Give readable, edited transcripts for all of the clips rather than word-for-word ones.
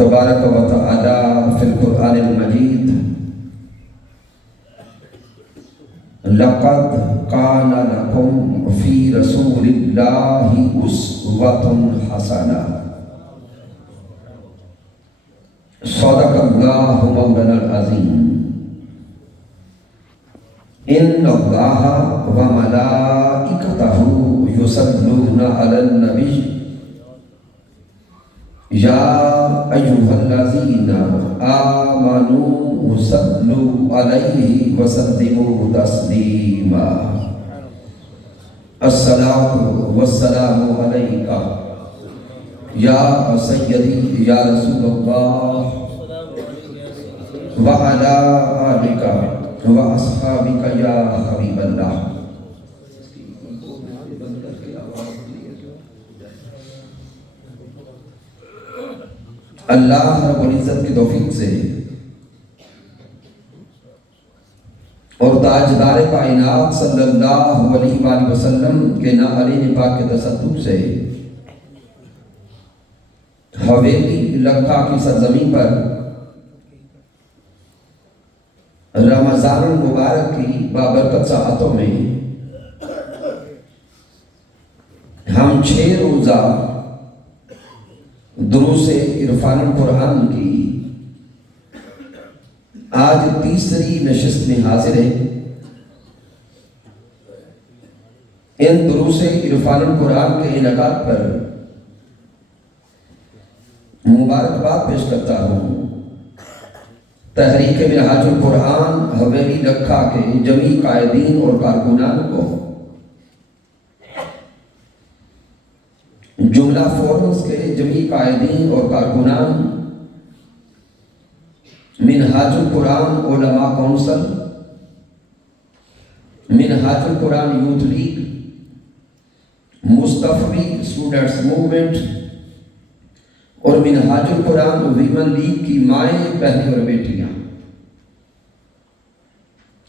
تبارک و تعالی فی القرآن المجید لقد کان لکم فی رسول اللہ اسوۃ حسنہ صدق اللہ مولانا العظیم ان اللہ و ملائکتہ یصلون علی النبی یا ایھا الذین آمنوا صلوا علیہ وسلموا تسلیما الصلاۃ والسلام علیک یا سیدی یا رسول اللہ وعلی آلک واصحابک یا حبیب اللہ۔ اللہ رب العزت کی توفیق سے اور تاجدار کائنات صلی اللہ علیہ وآلہ وسلم کے ناہرین پاک کے تصدق سے حویلی لکھا کی سرزمین پر رمضان المبارک کی بابرکت ساعتوں میں ہم 6 روزہ دروس عرفان القرآن کی آج تیسری نشست میں حاضر ہیں۔ ان دروس عرفان القرآن کے انعقاد پر مبارکباد پیش کرتا ہوں تحریک منہاج القرآن حویلی لکھا کے جمیع قائدین اور کارکنان کو، جملہ فورمز کے جمیع قائدین اور کارکنان، منہاج القرآن علماء کونسل، منہاج القرآن یوتھ لیگ، مصطفی اسٹوڈنٹس موومنٹ اور منہاج القرآن ویمن لیگ کی مائیں، بہنیں اور بیٹیاں،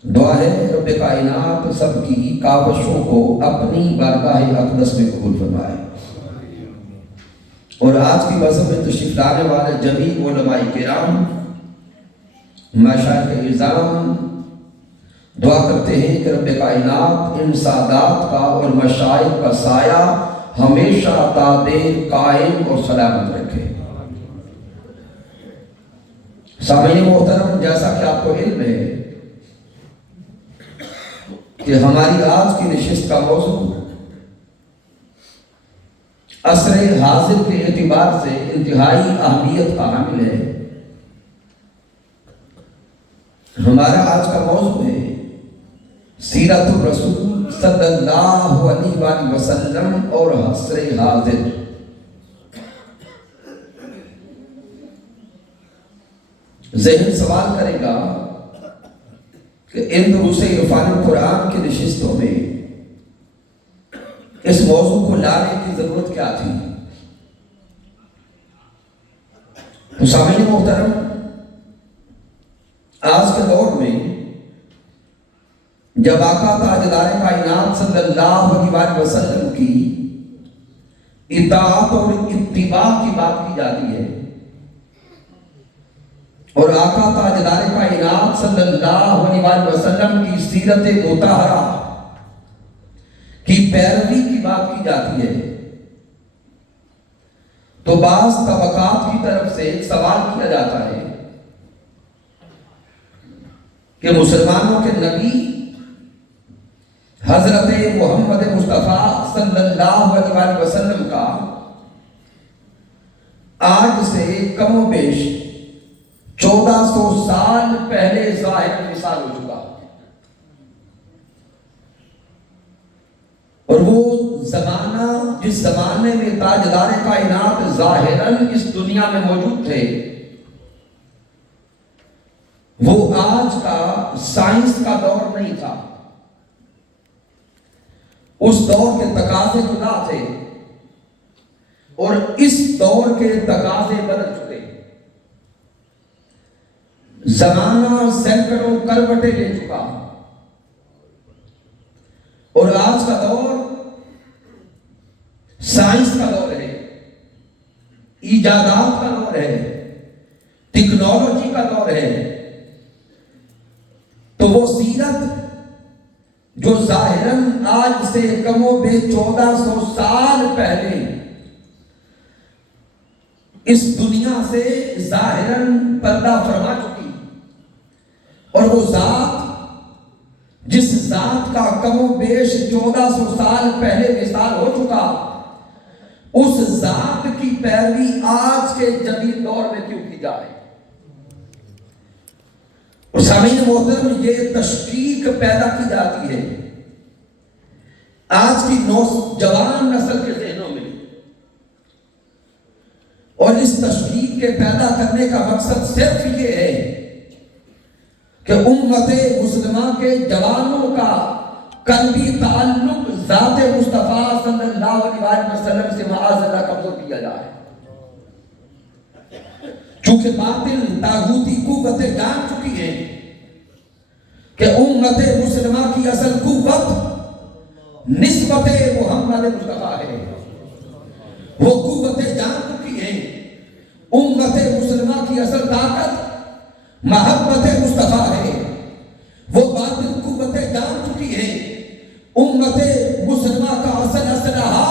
دعا ہے رب کائنات سب کی کاوشوں کو اپنی بارگاہ اقدس میں قبول فرمائے، اور آج کی مذہب میں تشریف لانے والے جمیع علماء کرام، مشائخ اعظام، دعا کرتے ہیں کہ رب کائنات ان سادات کا اور مشائخ کا سایہ ہمیشہ تا دیر قائم اور سلامت رکھے۔ سامعین محترم، جیسا کہ آپ کو علم ہے کہ ہماری آج کی نشست کا موضوع عصر حاضر کے اعتبار سے انتہائی اہمیت کا حامل ہے۔ ہمارا آج کا موضوع ہے سیرت الرسول صلی اللہ علیہ وآلہ وسلم اور عصر حاضر۔ ذہن سوال کرے گا کہ ان دروس عرفان القرآن کی نشستوں میں اس موضوع کو لانے کی ضرورت کیا تھی؟ تو سامعین محترم، آج کے دور میں جب آقا تاجدار کائنات صلی اللہ علیہ وآلہ وسلم کی اطاعت اور اتباع کی بات کی جاتی ہے، اور آقا تاجدار کائنات صلی اللہ علیہ وآلہ وسلم کی سیرت مطہرہ کی پیروی کی بات کی جاتی ہے، تو بعض طبقات کی طرف سے ایک سوال کیا جاتا ہے کہ مسلمانوں کے نبی حضرت محمد مصطفیٰ صلی اللہ علیہ وآلہ وسلم کا آج سے کم و بیش 1400 سال پہلے ظاہر وصال ہو چکا، اور وہ زمانہ جس زمانے میں تاجدار کائنات ظاہراً اس دنیا میں موجود تھے، وہ آج کا سائنس کا دور نہیں تھا۔ اس دور کے تقاضے جدا تھے اور اس دور کے تقاضے بدل چکے۔ زمانہ سینکڑوں کروٹیں لے چکا، اور آج کا دور سائنس کا دور ہے، ایجادات کا دور ہے، ٹیکنالوجی کا دور ہے، تو وہ سیرت جو ظاہراً آج سے کم و بیش 1400 سال پہلے اس دنیا سے ظاہراً پردہ فرما چکی، اور وہ ذات جس ذات کا کم و بیش 1400 سال پہلے وصال ہو چکا، اس ذات کی پیروی آج کے جدید دور میں کیوں کی جائے؟ اور سامعین محترم، یہ تشکیک پیدا کی جاتی ہے آج کی نوجوان نسل کے ذہنوں میں، اور اس تشکیک کے پیدا کرنے کا مقصد صرف یہ ہے کہ امت مسلمہ کے جوانوں کا قلبی تعلق ذات مصطفیٰ صلی اللہ علیہ وسلم سے معاذ اللہ کمزور کیا جائے، چونکہ باطل طاغوتی قوتیں جان چکی ہیں کہ امت مسلمہ کی اصل قوت نسبت محمد مصطفیٰ ہے، وہ قوتیں جان چکی ہیں امت مسلمہ کی اصل طاقت محبت مصطفیٰ ہے، وہ باطل قوتیں جان چکی ہیں امت مسلمہ کا اصل اسلحہ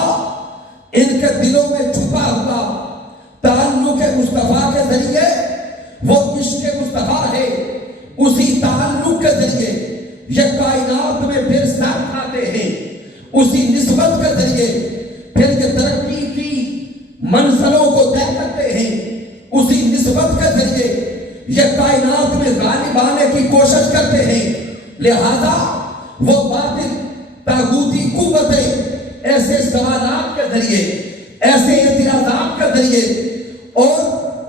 ان کے دلوں میں چھپا ہوا تعلق مصطفیٰ کے ذریعے وہ عشق مصطفیٰ ہے، اسی تعلق کے ذریعے یہ کائنات میں پھر سر کھاتے ہیں، اسی نسبت کے ذریعے پھر یہ ترقی کی منزلوں کو طے کرتے ہیں، اسی نسبت کے ذریعے یہ کائنات میں غالب آنے کی کوشش کرتے ہیں۔ لہذا وہ باطل طاغوتی قوتیں ایسے سوالات کے ذریعے، ایسے اعتراضات کے ذریعے اور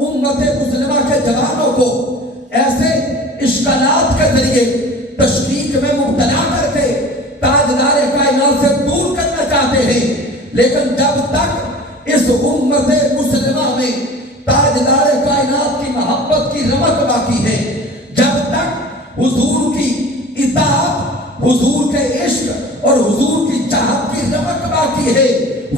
امت مسلمہ کے جوانوں کو ایسے اشکالات کے ذریعے تشکیک میں مبتلا کر کے تاجدار کائنات سے دور کرنا چاہتے ہیں، لیکن جب تک اس امت مسلمہ میں تاجدار کائنات کی محبت کی رمق باقی ہے، جب تک حضور کی اطاعت، حضور کے عشق اور حضور کی چاہت کی رمق باقی ہے،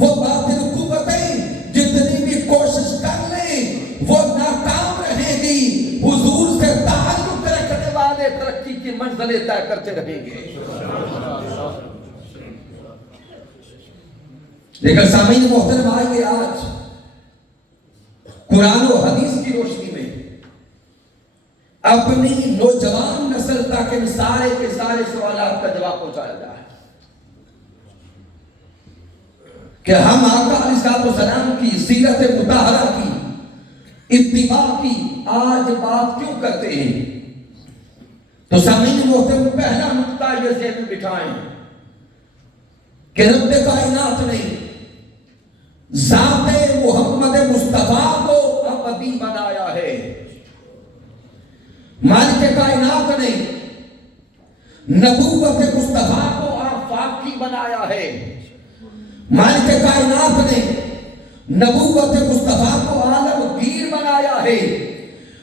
وہ باطل قوتیں جتنی بھی کوشش کر لیں وہ ناکام رہیں گی، حضور سے تعلق رکھنے والے ترقی کی منزلیں طے کرتے رہیں گے۔ لیکن سامعین محترم، آئیے آج قرآن و حدیث کی روشنی میں اپنی نوجوان نسل تک ان سارے کے سارے سوالات کا جواب پہنچایا جائے کہ ہم آقا علیہ السلام کی سیرت مطہرہ کی اتباع کی آج بات کیوں کرتے ہیں؟ تو سامعین محترم، پہلا نقطہ یہ ذہن میں بٹھائیں کہ رب کائنات نے ذات محمد مصطفیٰ کو ابدی بنایا ہے، مالک کائنات نے نبوت مصطفیٰ کو آفاقی بنایا ہے، مالک کائنات نے نبوت مصطفیٰ کو عالمگیر بنایا ہے۔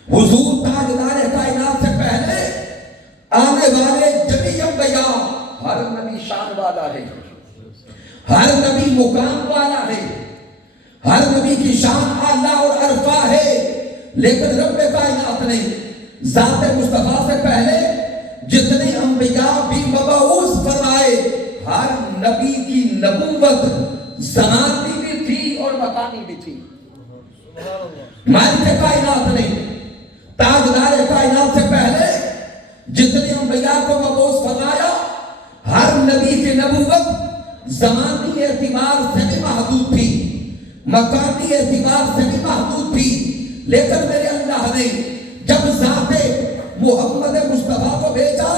حضور تاجدار کائنات سے پہلے آنے والے جمیع انبیاء، ہر نبی شان والا ہے، ہر نبی مقام والا ہے، ہر نبی کی شان اعلیٰ اور عرفہ ہے، لیکن رب کائنات نے ذات مصطفیٰ سے پہلے جتنے انبیاء بھی مبعوث فرمائے، ہر نبی کی نبوت زمانی بھی تھی اور مکانی بھی تھی۔ مالک کائنات نے تاجدار کائنات سے پہلے جتنے انبیاء کو مبعوث فرمایا، ہر نبی کی نبوت زمانی اعتبار سے بھی محدود تھی، مکانی اعتبار سے بھی محدود تھی، لیکن میرے اللہ نے جب ذات محمد مصطفیٰ کو بھیجا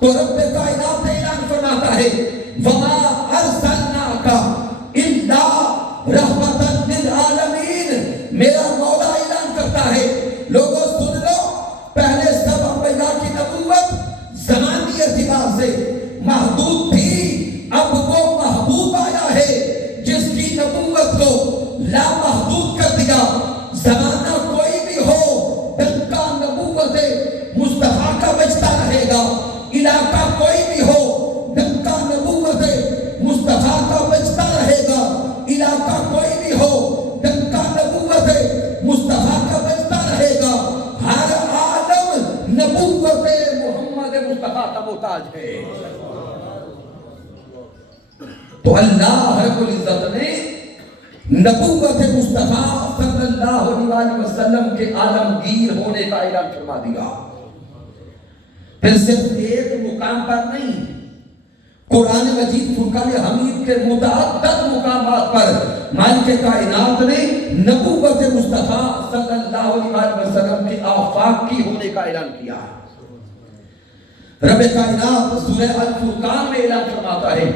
تو رب کائنات اعلان فرماتا ہے وَمَا أَرْسَلْنَاكَ إِلَّا رَحْمَةً لِلْعَالَمِينَ۔ میرا مولا اعلان کرتا ہے، لوگوں سن لو، پہلے سب انبیاء کی نبوت زمانی اعتبار سے محدود تھی، اب وہ محبوب آیا ہے جس کی نبوت کو لامحدود کر دیا۔ زمانہ کوئی بھی ہو، ڈنکا نبوت مصطفیٰ کا بجتا رہے گا، علاقہ کوئی بھی ہو، ڈنکا نبوت مصطفیٰ کا بجتا رہے گا، علاقہ کوئی بھی ہو، ڈنکا نبوت مصطفیٰ کا بجتا رہے گا۔ کا محتاج ہے۔ تو اللہ رب العزت نے نبوت مصطفیٰ صلی اللہ علیہ وسلم کے عالمگیر ہونے کا اعلان فرما دیا۔ پھر صرف ایک مقام پر نہیں، قرآن مجید فرقان حمید کے متعدد مقامات پر مالک کائنات نے نبوت مصطفیٰ صلی اللہ علیہ وسلم کے آفاق کی ہونے کا اعلان کیا۔ رب کائنات سورہ الفرقان میں اعلان فرماتا ہے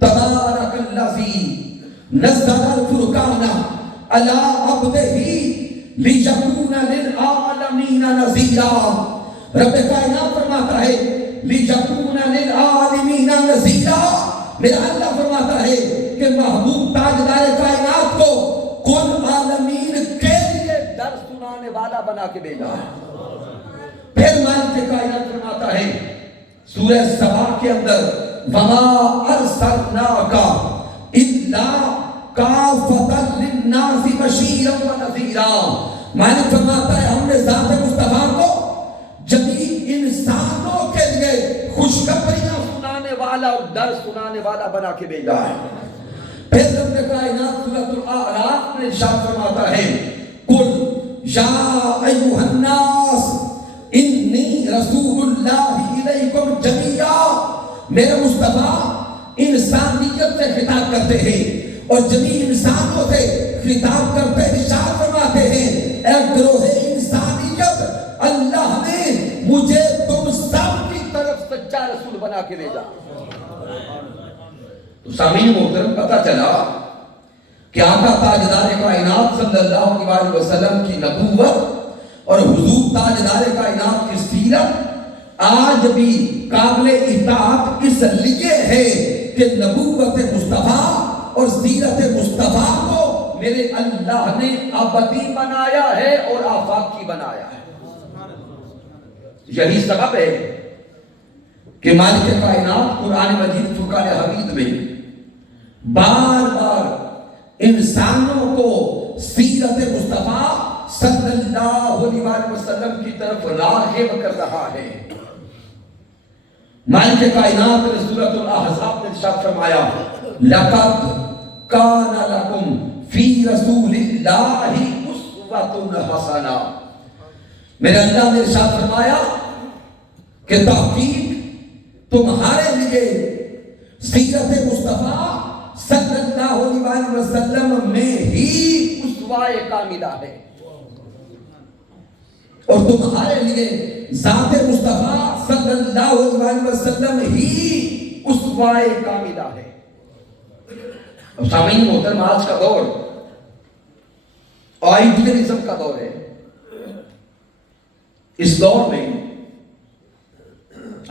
تبارک الذی نزل الفرقان علی عبدہ لیکون للعالمین نذیرا۔ رب کائنات فرماتا ہے لیکون للعالمین نذیرا، میرا اللہ فرماتا ہے کہ محبوب تاجدار کائنات کو کل عالمین کے لیے در سنانے والا بنا کے بھیجا ہے۔ پھر مالک کائنات فرماتا ہے سورہ سبا کے اندر وَمَا أَرْسَلْنَاكَ إِلَّا كَافَةً لِلنَّاسِ بَشِيرًا وَنَذِيرًا۔ مالک فرماتا ہے ہم نے ذات مصطفیٰ کو جمیع انسانوں کے لیے خوشخبریاں سنانے والا اور ڈر سنانے والا بنا کے بھیجا ہے۔ پھر رب کائنات سورۃ الاعراف میں ارشاد فرماتا ہے قل یا ایھا الناس انی رسول اللہ الیکم جمیعا۔ میرے مصطفیٰ انسانیت سے خطاب کرتے ہیں اور جمیع انسانوں سے خطاب کرتے ارشاد فرماتے ہیں اے گروہ انسانیت، اللہ نے مجھے تم سب کی طرف سچا رسول بنا کے بھیجا۔ تو سامعین محترم پتہ چلا کہ آقا تاجدار کائنات صلی اللہ علیہ وسلم کی نبوت اور حضور تاجدار کائنات کی سیرت آج بھی قابل اطاعت اس لیے ہے کہ نبوت مصطفیٰ اور سیرت مصطفیٰ کو میرے اللہ نے ابدی بنایا ہے اور آفاقی بنایا ہے۔ یہی سبب ہے کہ مالک کائنات قرآن مجید فرقان حمید میں بار بار انسانوں کو سیرت مصطفیٰ صلی اللہ علیہ وسلم کی طرف راغب کر رہا ہے۔ مالک کائنات نے سورۃ الاحزاب میں ارشاد فرمایا لقد کان لکم فی رسول اللہ اسوۃ حسنہ۔ میرے اللہ نے ارشاد فرمایا کہ تحقیق تمہارے لیے سیرت مصطفیٰ صلی اللہ علیہ وسلم میں ہی اسوہ کاملہ ہے، اور تمہارے لیے ذات مصطفیٰ صلی اللہ علیہ وسلم ہی اسوہ کاملہ ہے۔ اب سامعین محترم آج کا دور آئیڈیلزم کا دور ہے۔ اس دور میں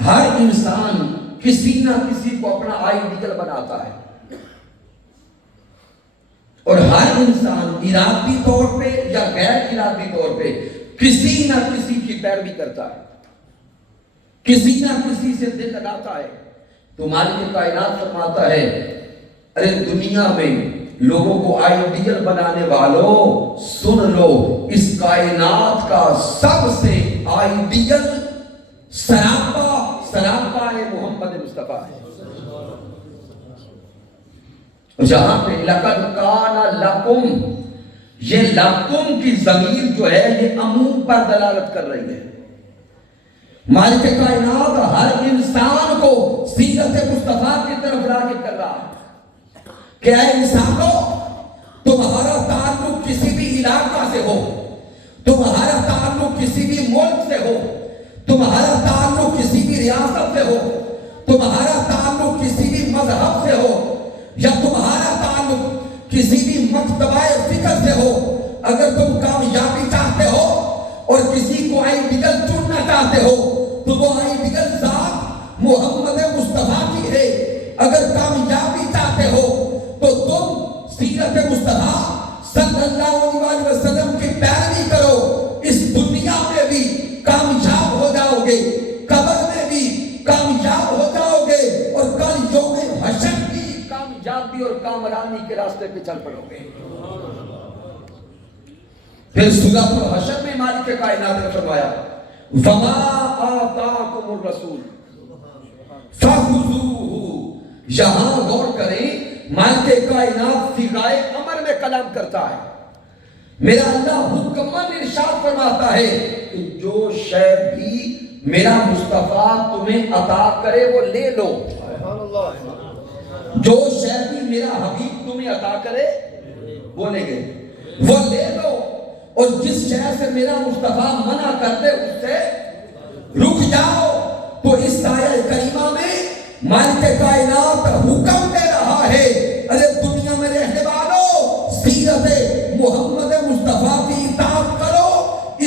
ہر انسان کسی نہ کسی کو اپنا آئیڈیل بناتا ہے اور ہر انسان ارادی طور پہ یا غیر ارادی طور پہ کسی نہ کسی کی پیروی کرتا ہے، کسی نہ کسی سے دل لگاتا ہے۔ تو مالک کائنات فرماتا ہے ارے دنیا میں لوگوں کو آئیڈیل بنانے والوں سن لو، اس کائنات کا سب سے آئیڈیل سراپا محمد مصطفیٰ ہے۔ جہاں پہ لقد کان لکم، یہ لکم کی ضمیر جو ہے یہ عموم پر دلالت کر رہی ہے۔ مالک کائنات ہر انسان کو سیرت مصطفیٰ کی طرف راغب کر رہا ہے کہ اے انسانوں، تمہارا تعلق کسی بھی علاقہ سے ہو، تمہارا تعلق کسی بھی ملک سے ہو، تمہارا تعلق کسی بھی ریاست سے ہو، تمہارا تعلق کسی بھی مذہب سے ہو، یا تمہارا تعلق کسی بھی مکتبہ فکر سے ہو، اگر تم کامیابی چاہتے ہو اور کسی کو آئیڈیل چننا چاہتے ہو تو وہ آئیڈیل ذات محمد مصطفیٰ کی ہے۔ اگر کامیابی چاہتے ہو تو تم سیرت مصطفیٰ صلی اللہ علیہ وسلم کی پیروی کرو، اس دنیا میں بھی کامیاب ہو جاؤ گے، قبر میں بھی کامیاب ہو جاؤ گے، اور کل یوم حشر بھی کامیابی اور کامرانی کے راستے پہ چل پڑو گے۔ پھر سورۃ الحشر میں مالک کائنات نے فرمایا وَمَا آتَاكُمُ الرَّسُولُ فَخُذُوهُ، یہاں غور کریں، مالک کائنات صیغۂ امر میں کلام کرتا ہے۔ میرا اللہ حکماً ارشاد فرماتا ہے کہ جو شے بھی میرا مصطفیٰ تمہیں عطا کرے وہ لے لو، جو شے بھی میرا حبیب تمہیں عطا کرے وہ لے گئے، وہ لے لو، اور جس شے سے میرا مصطفیٰ منع کر دے اس سے رک جاؤ۔ تو اس آیہ کریمہ میں مالک کائنات حکم دے رہا ہے، ارے دنیا میں رہنے والوں، سیرت محمد مصطفیٰ کی اطاعت کرو،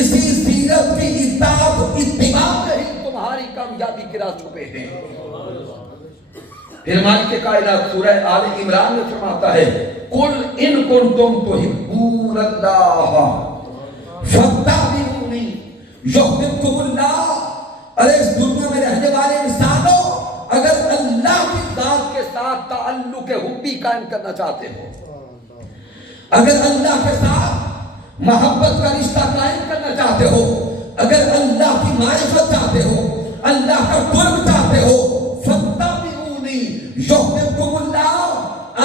اسی سیرت کی اطاعت اتباع میں ہی تمہاری کامیابی کے راز چھپے ہیں۔ پھر مالک کائنات سورہ آل عمران میں فرماتا ہے قُلْ إِن كُنْتُمْ تُحِبُّونَ اللَّهَ فَاتَّبِعُونِي يُحْبِبْكُمُ اللَّهُ۔ ارے اس دنیا میں رہنے والے انسانوں، اگر اللہ کی ذات کے ساتھ تعلق حبی قائم کرنا چاہتے ہو، اگر اللہ کے ساتھ محبت کا رشتہ قائم کرنا چاہتے ہو، اگر اللہ کی معرفت چاہتے ہو، اللہ کا قرب چاہتے ہو، فَاتَّبِعُونِي يُحْبِبْكُمُ اللَّهُ،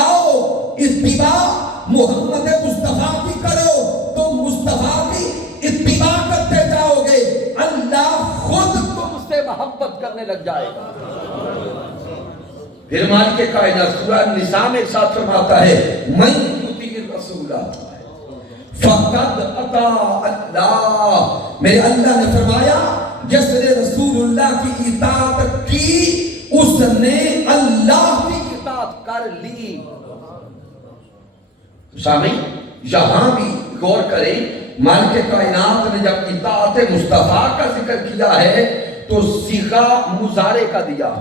آؤ اتباع محمد مصطفیٰ کی کرو، تم مصطفیٰ کی اتباع کرتے جاؤ گے، اللہ خود تم سے محبت کرنے لگ جائے گا۔ پھر مالک کائنات سورہ النساء میں ارشاد فرماتا ہے مَن یُطِعِ الرَّسُولَ فَقَدْ أَطَاعَ اللَّهَ، میرے اللہ نے فرمایا جس نے رسول اللہ کی اطاعت کی اس نے اللہ کی اطاعت کر لی۔ سامعین یہاں بھی غور کریں، مالک کائنات نے جب اطاعت مصطفیٰ کا ذکر کیا ہے تو صیغہ مضارع کا دیا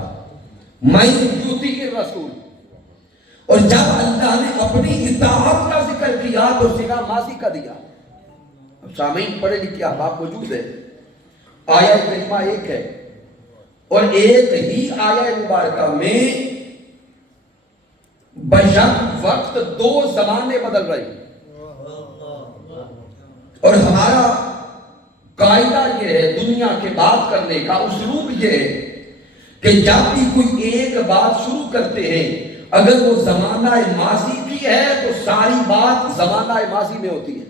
مَن یُطِعِ الرَّسُولَ، اور جب اللہ نے اپنی اطاعت کا ذکر کیا تو صیغہ ماضی کا دیا۔ اب سامعین پڑھے لکھے احباب موجود ہے، آیہ کریمہ ایک ہے اور ایک ہی آیہ مبارکہ میں بیک وقت دو زمانے بدل رہے ہیں، اور ہمارا قاعدہ یہ ہے دنیا کے بات کرنے کا اسلوب یہ ہے کہ جب بھی کوئی ایک بات شروع کرتے ہیں اگر وہ زمانہ ماضی کی ہے تو ساری بات زمانہ ماضی میں ہوتی ہے،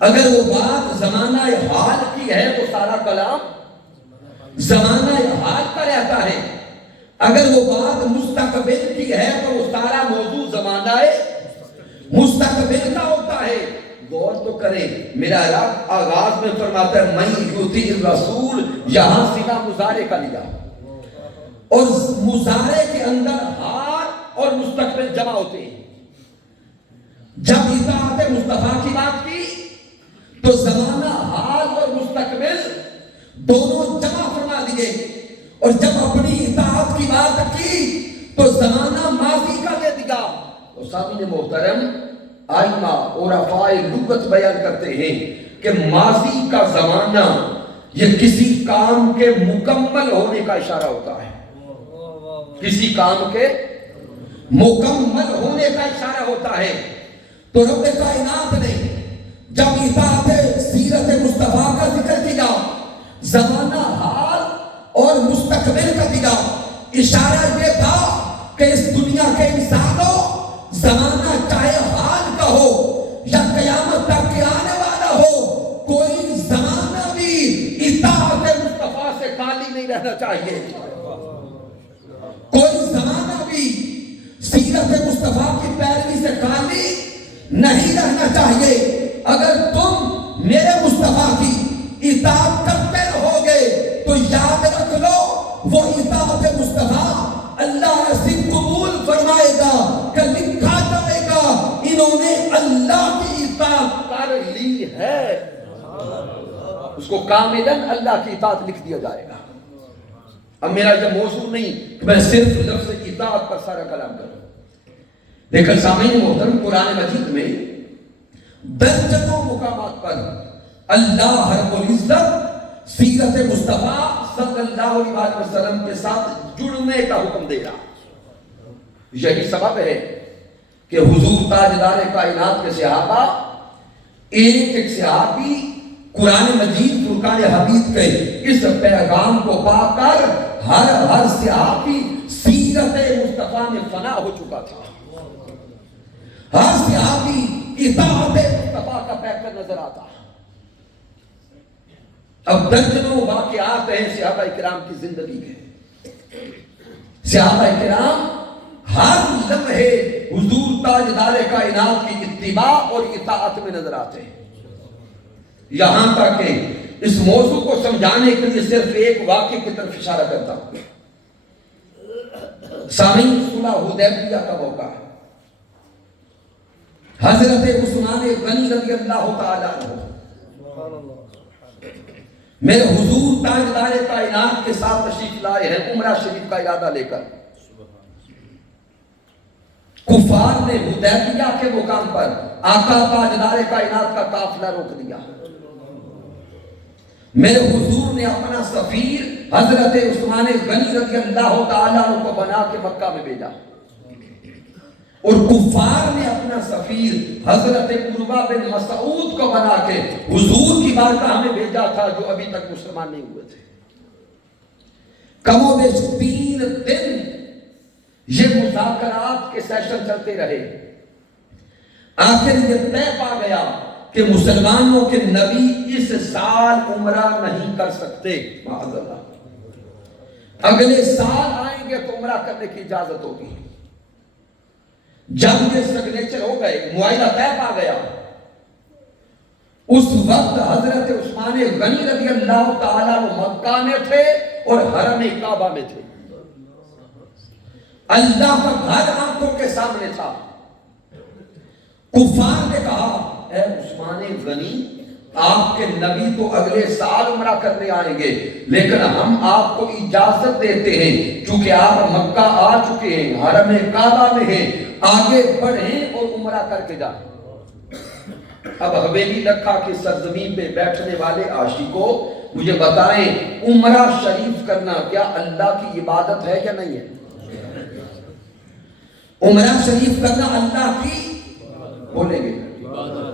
اگر وہ بات زمانہ حال کی ہے تو سارا کلام زمانہ حال کا رہتا ہے، اگر وہ بات مستقبل کی ہے تو وہ سارا موضوع زمانہ مستقبل کا ہوتا ہے۔ غور تو کریں، میرا رب آغاز میں فرماتا ہے مَن یُطِعِ الرَّسُولَ، یہاں صیغہ مضارع کا لیا، اور مضارع کے اندر حال اور مستقبل جمع ہوتے ہیں۔ جب اطاعت مصطفیٰ کی بات کی تو زمانہ حال اور مستقبل دونوں جمع فرما دیے، اور جب اپنی اطاعت کی بات کی تو زمانہ ماضی کا دے دیا۔ اور سامعین محترم، آئمہ عرفاء لغت بیان کرتے ہیں کہ ماضی کا زمانہ یہ کسی کام کے مکمل ہونے کا اشارہ ہوتا ہے، کسی کام کے مکمل ہونے کا اشارہ ہوتا ہے۔ تو رب کائنات نے جب اطاعت سیرت مصطفیٰ کا ذکر کیا، زمانہ حال اور مستقبل کا دیا، اشارہ یہ تھا کہ اس دنیا کے انسانوں زمانہ چاہے حال کا ہو یا قیامت تک کے آنے والا ہو، کوئی زمانہ بھی اطاعت مصطفیٰ سے خالی نہیں رہنا چاہیے، کوئی زمانہ بھی سیرت مصطفیٰ کی پیروی سے خالی نہیں رہنا چاہیے۔ اگر تم میرے مصطفیٰ کی اطاعت کرتے رہو گے تو یاد رکھ لو وہ اطاعت مصطفیٰ اللہ سے قبول فرمائے گا کہ لکھا جائے گا انہوں نے اللہ کی اطاعت کر لی ہے، اس کو کاملاً اللہ کی اطاعت لکھ دیا جائے گا۔ اب میرا یہ موضوع نہیں کہ میں صرف لفظ اطاعت پر سارا کلام کروں، لیکن سامعین محترم قرآن مجید میں درجنوں مقامات پر اللہ رب العزت سیرت مصطفیٰ صلی اللہ علیہ وسلم کے ساتھ جڑنے کا حکم دے رہا۔ یہی سبب ہے کہ حضور تاجدار کائنات کے صحابہ ایک ایک صحابی قرآن مجید فرقان حمید کے اس پیغام کو پا کر ہر صحابی سیرت مصطفیٰ میں فنا ہو چکا تھا. ہر صحابی اطاعت مصطفیٰ کا پیکر نظر آتا. اب درجنوں واقعات ہیں صحابہ کرام کی زندگی کے. صحابہ کرام ہر لمحے حضور تاجدار کائنات کی اتباع اور اطاعت میں نظر آتے ہیں. یہاں تک کہ اس موضوع کو سمجھانے کے لیے صرف ایک واقعے کی طرف اشارہ کرتا ہوں. سامعین، صلح حدیبیہ کا موقع ہے. حضرت عثمان غنی رضی اللہ تعالیٰ عنہ میرے حضور تاجدار کائنات کے ساتھ تشریف لائے ہیں عمرہ شریف کا ارادہ لے کر. کفار نے حدیبیہ کے مقام پر آقا تاجدار کائنات کا قافلہ روک دیا. میرے حضور نے اپنا سفیر حضرت عثمان غنی رضی اللہ تعالیٰ عنہ کو بنا کے مکہ میں بھیجا، اور کفار نے اپنا سفیر حضرت عروہ بن مسعود کو بنا کے حضور کی بارگاہ میں بھیجا تھا، جو ابھی تک مسلمان نہیں ہوئے تھے. کم و بیش 3 دن یہ مذاکرات کے سیشن چلتے رہے. آخر یہ طے پا گیا کہ مسلمانوں کے نبی اس سال عمرہ نہیں کر سکتے. معاذ اللہ، اگلے سال آئیں گے تو عمرہ کرنے کی اجازت ہوگی. جب یہ سگنیچر ہو گئے، معاہدہ طے پا گیا، اس وقت حضرت عثمان غنی رضی اللہ تعالیٰ وہ مکہ میں تھے اور حرم کعبہ میں تھے. اللہ کا گھر آنکھوں کے سامنے تھا. کفار نے کہا، اے عثمان غنی، آپ کے نبی تو اگلے سال عمرہ کرنے آئیں گے، لیکن ہم آپ کو اجازت دیتے ہیں چونکہ آپ مکہ آ چکے ہیں، حرم کعبہ میں ہیں، آگے بڑھیں اور عمرہ کر کے جائیں. اب حویلی لکھا کی سرزمین پہ بیٹھنے والے عاشقوں، مجھے بتائیں، عمرہ شریف کرنا کیا اللہ کی عبادت ہے یا نہیں ہے؟ عمرہ شریف کرنا اللہ کی بولیں گے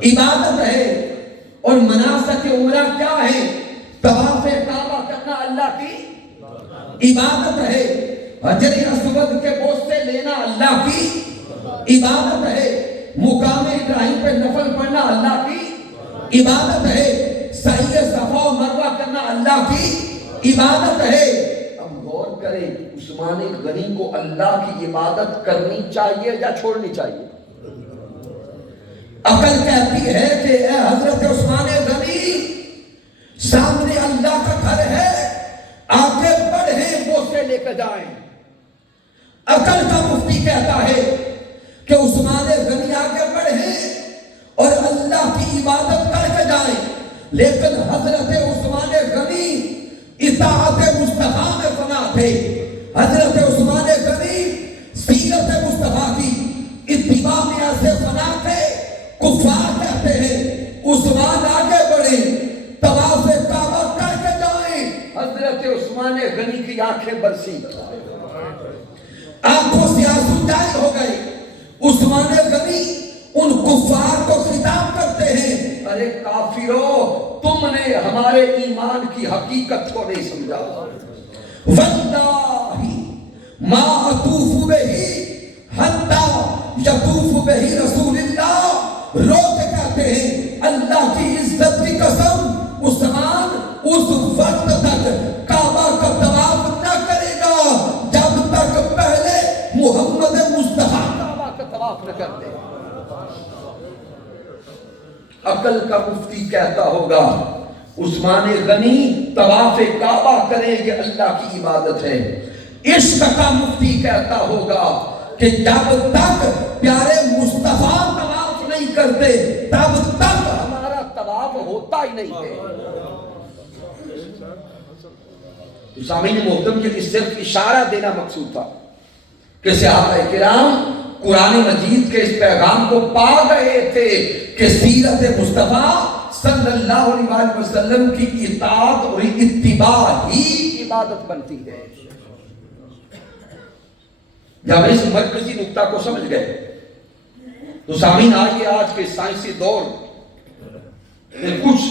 عبادت ہے. اور مناسک عمرہ کیا ہے؟ طواف کعبہ کرنا اللہ کی عبادت ہے. حجر اسود کے بوسے لینا اللہ کی عبادت ہے. مقام ابراہیم پہ نفل پڑھنا اللہ کی عبادت ہے. سعی صفا و مروہ کرنا اللہ کی عبادت ہے. اب غور کریں، عثمان غنی کو اللہ کی عبادت کرنی چاہیے یا چھوڑنی چاہیے؟ عقل کہتی ہے کہ اے حضرت عثمان غنی، سامنے اللہ کا گھر ہے، آگے بڑھیں، بوسے لے کر جائیں. عقل کا مفتی کہتا ہے کہ عثمان غنی آگے بڑھیں اور اللہ کی عبادت کر کے جائیں. لیکن حضرت عثمان غنی اطاعت مصطفیٰ میں فنا تھے. حضرت عثمان غنی سیرت مصطفیٰ کی اتباع میں ایسے فنا تھے. کفار کہتے ہیں عثمان آگے بڑھے، طواف کعبہ کر کے جائیں. حضرت عثمان غنی کی آنکھیں برسی، آنکھوں سے آنسو جاری ہو گئے. عثمان غنی ان کفار کو خطاب کرتے ہیں، ارے کافرو، تم نے ہمارے ایمان کی حقیقت کو نہیں سمجھا. واللہ ما اطوف بہی حتی یطوف بہی رسول اللہ. رو کے کہتے ہیں اللہ کی عزت کی قسم، عثمان اس وقت تک کعبہ کا طواف نہ کرے گا جب تک پہلے محمد مصطفیٰ کعبہ کا طواف نہ کرتے. عقل کا مفتی کہتا ہوگا عثمان غنی طواف کعبہ کریں یہ اللہ کی عبادت ہے. عشق کا مفتی کہتا ہوگا کہ جب تک پیارے مصطفیٰ طواف نہیں کرتے تب تک ہمارا طواف ہوتا ہی نہیں ہے. سامعین محترم، کے لیے صرف اشارہ دینا مقصود تھا کہ صحابہ کرام قرآن مجید کے اس پیغام کو پا گئے تھے کہ سیرت مصطفیٰ صلی اللہ علیہ وسلم کی اطاعت اور اتباع ہی عبادت بنتی ہے. جب اس مرکزی نقطہ کو سمجھ گئے تو سامعین آئیے آج کے سائنسی دور میں کچھ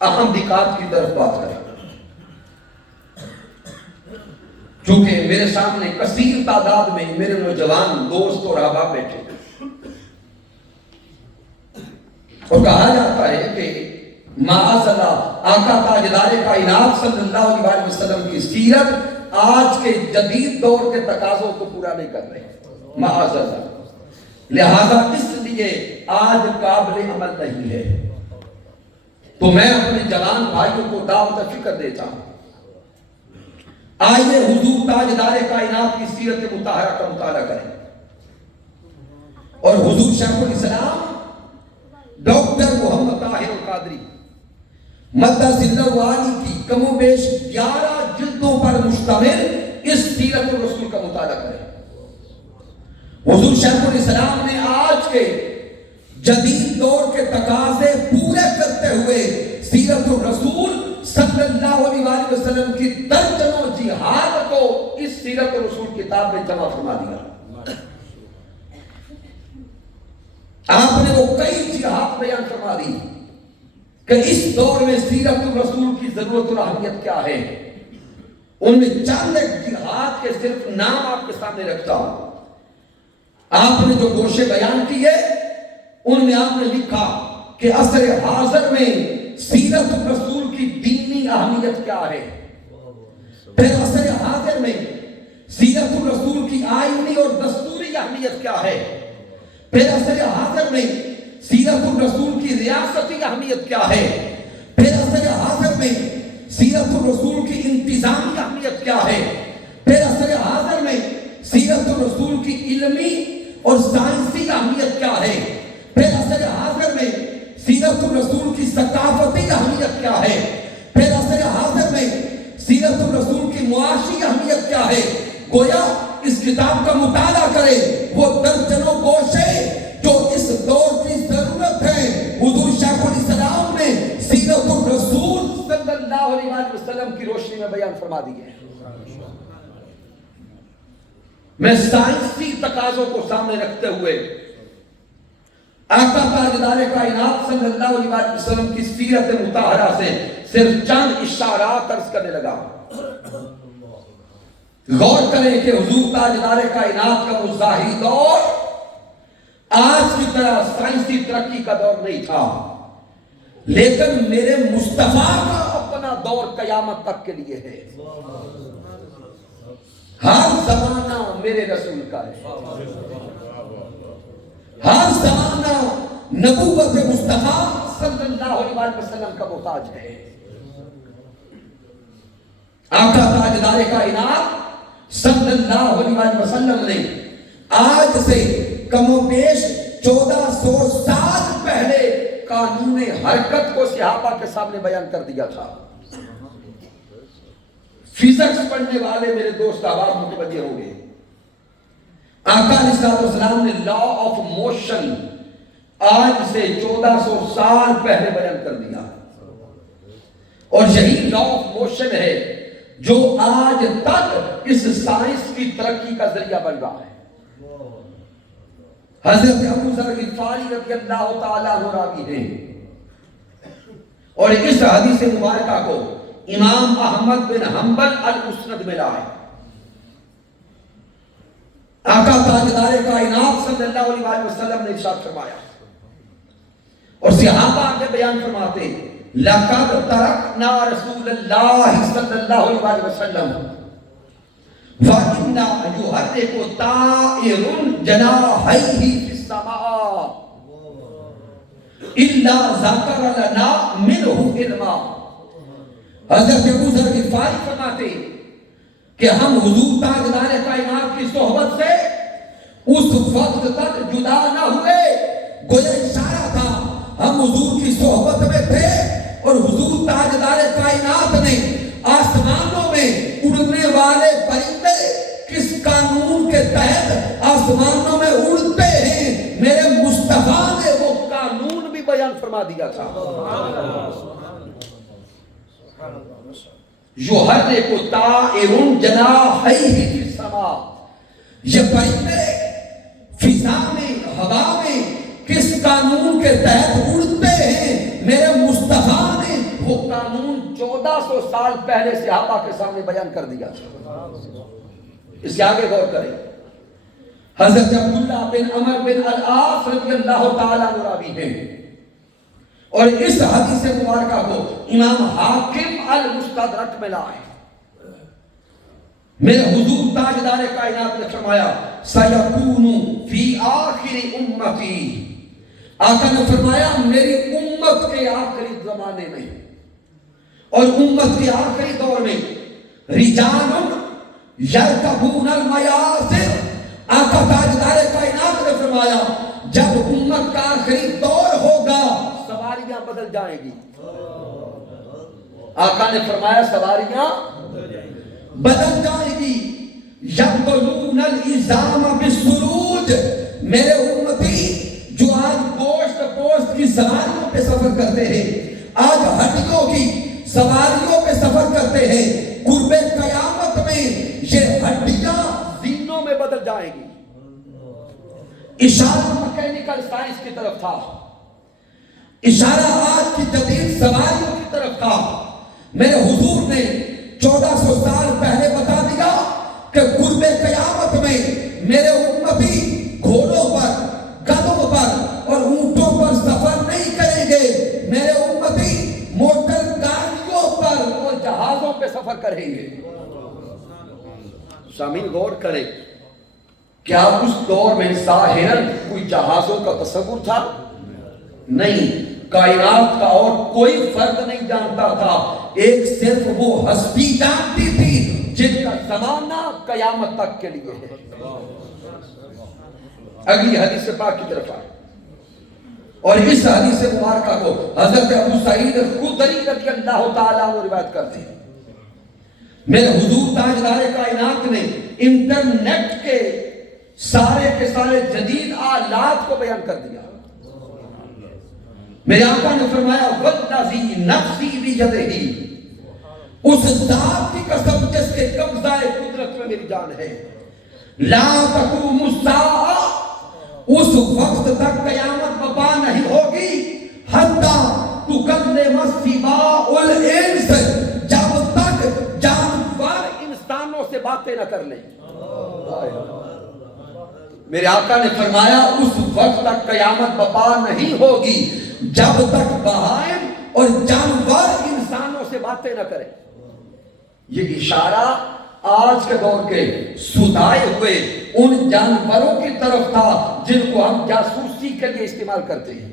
اہم نکات کی طرف بات کریں. چونکہ میرے سامنے کثیر تعداد میں میرے نوجوان دوست اور احباب بیٹھے اور کہا جاتا ہے کہ معاذ اللہ آقا تاجدار کائنات صلی اللہ علیہ وسلم کی سیرت آج کے جدید دور کے تقاضوں کو پورا نہیں کر رہے، معاذ اللہ، لہذا اس لیے آج قابل عمل نہیں ہے۔ تو میں اپنے جوان بھائیوں کو دعوت فکر دیتا ہوں، آئیے حضور تاجدار کائنات کی سیرت مطہرہ کا مطالعہ کریں اور حضور شیخ الاسلام ڈاکٹر محمد طاہر القادری مدد اللہ علی کی کم و بیش 11 جلدوں پر مشتمل اس سیرت الرسول کا مطالعہ کریں۔ حضور شیخ الاسلام نے آج کے جدید دور کے تقاضے پورے کرتے ہوئے سیرت الرسول صلی اللہ علیہ وسلم کی درجنوں جہاد کو اس سیرت الرسول کتاب میں جمع فرما دیا۔ آپ نے وہ کئی جہاد بیان فرما دی کہ اس دور میں سیرت الرسول کی ضرورت اور اہمیت کیا ہے۔ ان میں چند جہاد کے صرف نام آپ کے سامنے رکھتا ہوں۔ آپ نے جو گوشے بیان کیے ان میں آپ نے لکھا کہ عصر حاضر میں سیرت الرسول کی دینی اہمیت کیا ہے، پھر عصر حاضر میں سیرت الرسول کی آئینی اور دستوری اہمیت کیا ہے، پھر عصر حاضر میں سیرت الرسول کی ریاستی اہمیت کیا ہے، پھر عصر حاضر میں سیرت الرسول کی انتظامی اہمیت کیا ہے، پھر عصر حاضر میں سیرت الرسول کی علمی اور سائنسی اہمیت کیا ہے، پھر عصر حاضر میں سیرت الرسول کی ثقافتی اہمیت کیا ہے، پھر عصر حاضر میں سیرت الرسول کی معاشی اہمیت کیا ہے۔ گویا اس کتاب کا مطالعہ کرے وہ درجنوں گوشے جو اس دور کی ضرورت ہے حضور شیخ الاسلام نے سیرت الرسول صلی اللہ علیہ وسلم کی روشنی میں بیان فرما دی ہے۔ میں سائنسی تقاضوں کو سامنے رکھتے ہوئے آقا تاجدار کائنات صلی اللہ علیہ وسلم کی سیرت مطہرہ سے صرف چند اشارات عرض کرنے لگا۔ غور کریں کہ حضور تاجدار کائنات کا وہ ظاہری دور آج کی طرح سائنسی ترقی کا دور نہیں تھا، لیکن میرے مصطفیٰ کا اپنا دور قیامت تک کے لیے ہے۔ ہر زمانہ میرے رسول کا ہے، ہر زمانہ نبوت مصطفیٰ صلی اللہ علیہ وسلم کا محتاج ہے۔ آقا تاجدار کائنات صلی اللہ علیہ وسلم نے آج سے کم و بیش 1400 سال پہلے قانون حرکت کو صحابہ کے سامنے بیان کر دیا تھا۔ فزکس پڑھنے والے میرے دوست آواز متوجہ ہو گئے۔ آقا علیہ السلام نے لا آف موشن آج سے 1400 سال پہلے بیان کر دیا، اور یہی لا آف موشن ہے جو آج تک اس سائنس کی ترقی کا ذریعہ بن رہا ہے۔ حضرت ابو ذر غفاری رضی اللہ تعالیٰ عنہ راوی ہیں، اور اس حدیث مبارکہ کو امام احمد بن حنبل المسند میں لائے۔ آقا تاجدار کائنات صلی اللہ علیہ وسلم نے ارشاد فرمایا، اور صحابہ آگے بیان فرماتے ہیں، لَقَدْ تَرَكْنَا رَسُولَ اللَّهِ صلی اللہ علیہ وسلم وَإِنَّا يُحَرِّكُ طَائِرٌ جَنَاحَيْهِ فِي السَّمَاءِ إِلَّا ذَكَرَ لَنَا مِنْهُ عِلْمًا۔ حضرت ابو ذر غفاری فرماتے کہ ہم حضور تاجدار کائنات کی صحبت سے اس وقت تک جدا نہ ہوئے، گویا اشارہ تھا ہم حضور کی صحبت میں تھے، اور حضور تاجدار کائنات نے آسمانوں میں اڑنے والے پرندے کس قانون کے تحت آسمانوں میں اڑتے ہیں، میرے مصطفیٰ نے وہ قانون بھی بیان فرما دیا تھا۔ یحرک طائر جناحیہ فی السماء، یہ پرندے فضا میں ہوا میں کس قانون کے تحت اڑتے ہیں، میرے مصطفیٰ نے وہ قانون 1400 سال پہلے صحابہ کے سامنے بیان کر دیا۔ اس کے آگے غور کریں. حضرت عبداللہ بن عمر بن العاص رضی اللہ تعالیٰ عنہ راوی ہیں، اور اس حدیث مبارکہ کو امام حاکم المستدرک میں لائے. میرے حضور تاجدار کائنات نے فرمایا سَيَكُونُ فِي آخِرِ أُمَّتِي، آقا نے فرمایا میری امت کے آخری زمانے میں اور امت کے آخری دور میں رجال یرکبون المیاسر. آقا تاجدار کائنات نے فرمایا جب امت کا آخری دور ہوگا سواریاں بدل جائیں گی. آقا نے فرمایا سواریاں بدل جائیں گی. یبدلون الازام بالسروج، میرے امتی جو آج گوشت پوست کی سواریوں پہ سفر کرتے ہیں، آج ہڈیوں کی سواریوں پہ سفر کرتے ہیں، قرب قیامت میں یہ ہڈیاں زینوں میں بدل جائیں گی. اشارہ مکینیکل سائنس کی طرف تھا، اشارہ آج کی جدید سواریوں کی طرف تھا. میرے حضور نے 1400 سال پہلے بتا دیا کہ قرب قیامت میں میرے امتی گھوڑوں پر، گدھوں پر اور اونٹوں پر سفر نہیں کریں گے. میرے امتی موٹر گاڑیوں پر اور جہازوں پہ سفر کریں گے. شامل غور کریں، کیا اس دور میں ظاہراً کوئی جہازوں کا تصور تھا؟ نہیں. کائنات کا اور کوئی فرد نہیں جانتا تھا، ایک صرف وہ ہستی جانتی تھی جن کا زمانہ قیامت تک کے لیے ہے. اگلی حدیث پاک کی طرف آئے، اور اس حدیث مبارکہ کو حضرت ابو سعید خدری رضی اللہ تعالیٰ عنہ روایت کرتے ہیں. میرے حضور تاجدار کائنات نے انٹرنیٹ کے سارے جدید آلات کو بیان کر دیا. میرے آقا نے فرمایا وَالَّذِي نَفْسِي بِيَدِهِ، اس ذات کی قسم جس کے قبضہ قدرت میں میری جان ہے، لا تقوم الساعہ، اس وقت تک قیامت برپا نہیں ہوگی، حتی تکلم السباع الانس، جب تک جانور انسانوں سے باتیں نہ کر لیں. میرے آقا نے فرمایا اس وقت تک قیامت برپا نہیں ہوگی جب تک بہائم اور جانور انسانوں سے باتیں نہ کریں. یہ اشارہ آج کے دور کے سدھائے ہوئے ان جانوروں کی طرف تھا جن کو ہم جاسوسی کے لیے استعمال کرتے ہیں.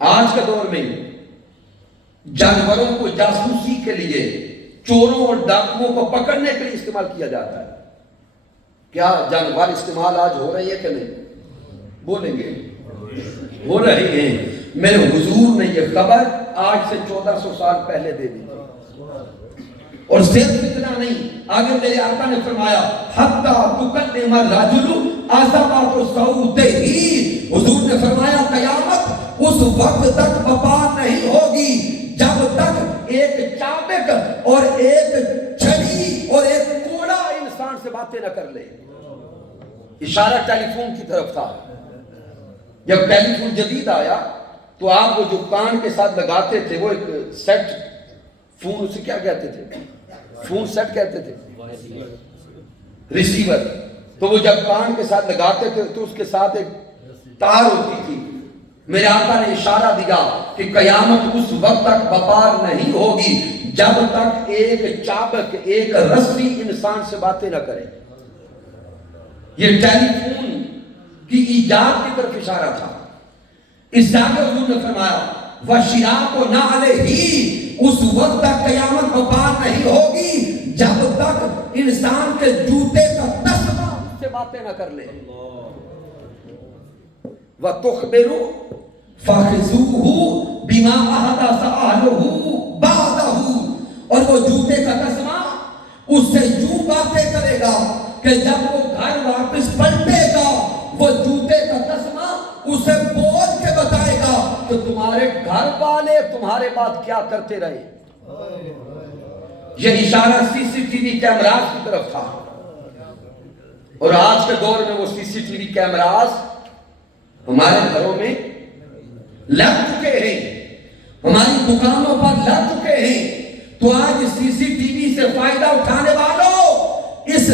آج کے دور میں جانوروں کو جاسوسی کے لیے، چوروں اور ڈاکوؤں کو پکڑنے کے لیے استعمال کیا جاتا ہے. کیا جانور استعمال آج ہو رہی ہے کہ نہیں؟ بولیں گے ہو رہی ہیں. میرے حضور نے یہ خبر آج سے 1400 سال پہلے دے دی. اور صرف اتنا نہیں، آگے میرے آقا نے فرمایا حتی تکلم الرجل عصبات صوتہ، حضور نے فرمایا قیامت اس وقت تک برپا نہیں ہوگی جب تک ایک چابک اور ایک چھڑی اور ایک کوڑا انسان سے باتیں نہ کر لے. اشارہ ٹیلی فون کی طرف تھا. جب ٹیلی فون جدید آیا تو آپ وہ جو کان کے ساتھ لگاتے تھے وہ ایک سیٹ فون، اسے کیا کہتے تھے؟ فون سیٹ کہتے تھے، ریسیور. تو وہ جب کان کے ساتھ لگاتے تھے تو اس کے ساتھ ایک تار ہوتی تھی. میرے آقا نے اشارہ دیا کہ قیامت اس وقت تک برپا نہیں ہوگی جب تک ایک چابک، ایک رسی انسان سے باتیں نہ کرے. یہ ٹیلی فون کی ایجاد کی طرف اشارہ تھا. اس جگہ حضور نے فرمایا وَشِرَاقُ نَعْلِهِ، اس وقت تک قیامت برپا نہیں ہوگی جب تک انسان کے جوتے کا تسمہ اس سے باتیں نہ کر لے. وَتُخْبِرُ فَخِذُوهُ بِمَا أَحْدَثَ أَهْلُهُ بَعْدَهُ، اور وہ جوتے کا تسمہ اس سے یوں باتیں کرے گا کہ جب وہ گھر واپس پلٹے گا وہ جوتے کا تسمہ اسے بول کے بتائے گا کہ تمہارے گھر والے تمہارے بعد کیا کرتے رہے. یہ اشارہ سی سی ٹی وی کیمراز کی طرف تھا. اور آج کے دور میں وہ سی سی ٹی وی کیمراز ہمارے گھروں میں لگ چکے ہیں، ہماری دکانوں پر لگ چکے ہیں. تو آج سی سی ٹی وی سے فائدہ اٹھانے والوں اس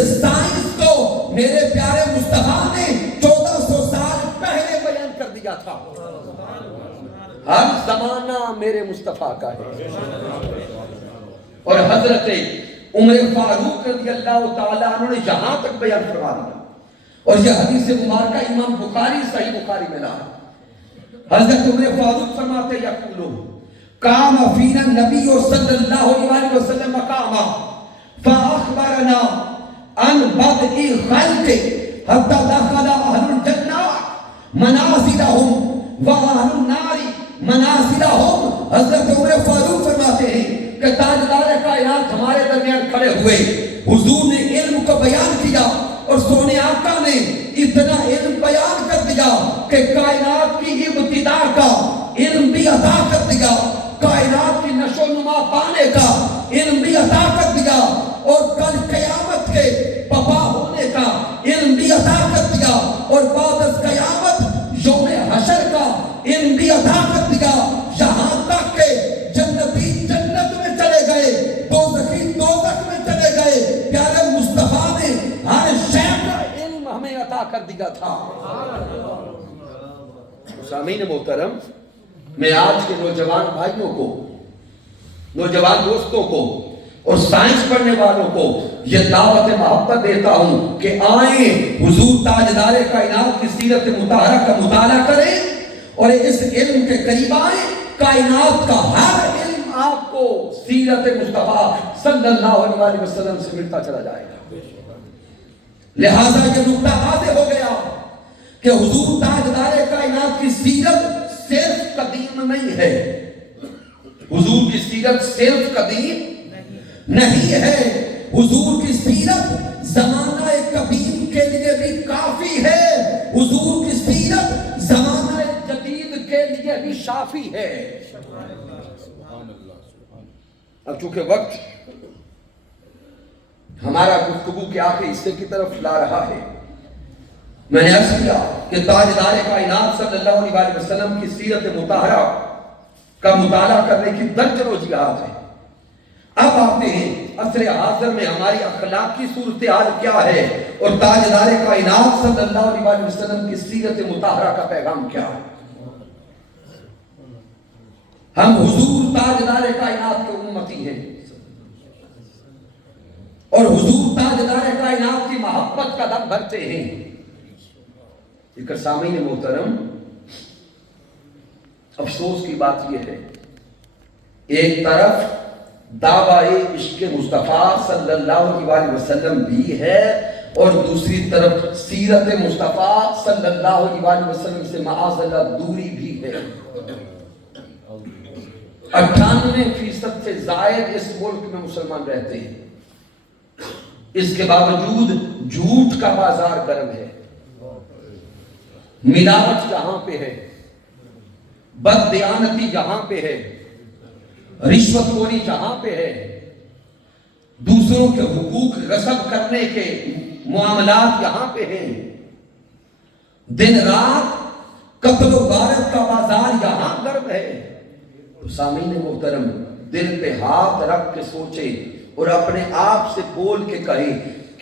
میرے پیارے مصطفیٰ نے 1400 سال پہلے بیان کر دیا تھا۔ ہر زمانہ میرے مصطفیٰ کا ہے۔ اور حضرت عمر فاروق رضی اللہ تعالیٰ عنہ نے یہاں تک بیان فرما دیا، اور یہ حدیث مبارکہ امام بخاری صحیح بخاری میں لا۔ حضرت عمر فاروق فرماتے یقولو قام فینا النبی صلی اللہ علیہ وسلم مقاما فاخبرنا ان بدء خلق حتی دخل اہل الجنہ منازلہم واہل النار منازلہم۔ حضرت عمر فاروق فرماتے ہیں کہ تاجدار کائنات ہمارے درمیان کھڑے ہوئے، حضور نے علم کو بیان کیا، اور سونے آقا نے اتنا علم بیان کر دیا کہ کائنات کی ابتدا کا علم بھی عطا کر دیا، کائنات کی نشو و نما پانے کا علم بھی عطا کر دیا، اور کل قیامت کے پپا ہونے کا علم بھی عطا کر دیا، اور بعد از قیامت یوم حشر کا علم بھی عطا کر دیا، یہاں تک کہ جنتی جنت میں چلے گئے، دوزخی دوزخ میں چلے گئے۔ پیارے مصطفیٰ نے ہر شے کا علم ہمیں عطا کر دیا تھا۔ سامعین محترم، میں آج کے نوجوان بھائیوں کو، نوجوان دوستوں کو اور سائنس پڑھنے والوں کو یہ دعوت محبت دیتا ہوں کہ آئیں حضور تاجدار کائنات کی سیرت مطہرہ کا مطالعہ کریں، اور اس علم کے قریب آئیں۔ کائنات کا ہر علم آپ کو سیرت مصطفیٰ صلی اللہ علیہ وسلم سے ملتا چلا جائے گا۔ لہٰذا یہ نقطہ واضح ہو گیا کہ حضور تاجدار کائنات کی سیرت صرف قدیم نہیں ہے، حضور کی سیرت صرف قدیم نہیں ہے، حضور کی سیرت زمانہ قدیم کے لیے بھی کافی ہے، حضور کی سیرت زمانہ جدید کے لیے بھی شافی ہے۔ اب چونکہ وقت ہمارا گفتگو کے آخری حصے کی طرف لا رہا ہے، میں نے عرض کیا کہ تاجدار کائنات صلی اللہ علیہ وسلم کی سیرت مطہرہ کا مطالعہ کرنے کی درجنوں وجوہات ہیں۔ اب آتے ہیں عصر حاضر میں ہماری اخلاقی صورتحال کیا ہے، اور تاجدار کائنات صلی اللہ علیہ وسلم کی سیرت مطہرہ کا پیغام کیا ہے۔ ہم حضور تاجدار کائنات کے امتی ہیں، اور حضور تاجدار کائنات کی محبت کا دم بھرتے ہیں۔ لیکن سامعین محترم، افسوس کی بات یہ ہے، ایک طرف دعوی عشق مصطفیٰ صلی اللہ علیہ وسلم بھی ہے، اور دوسری طرف سیرت مصطفیٰ صلی اللہ علیہ وسلم سے معاذ اللہ دوری بھی ہے۔ 98% سے زائد اس ملک میں مسلمان رہتے ہیں، اس کے باوجود جھوٹ کا بازار گرم ہے، ملاوٹ یہاں پہ ہے، بد دیانتی یہاں پہ ہے، رشوت خوری جہاں پہ ہے، دوسروں کے حقوق غصب کرنے کے معاملات یہاں پہ ہیں، دن رات قتل و غارت کا بازار یہاں گرم ہے۔ تو سامعین محترم، دل پہ ہاتھ رکھ کے سوچے اور اپنے آپ سے بول کے کہے،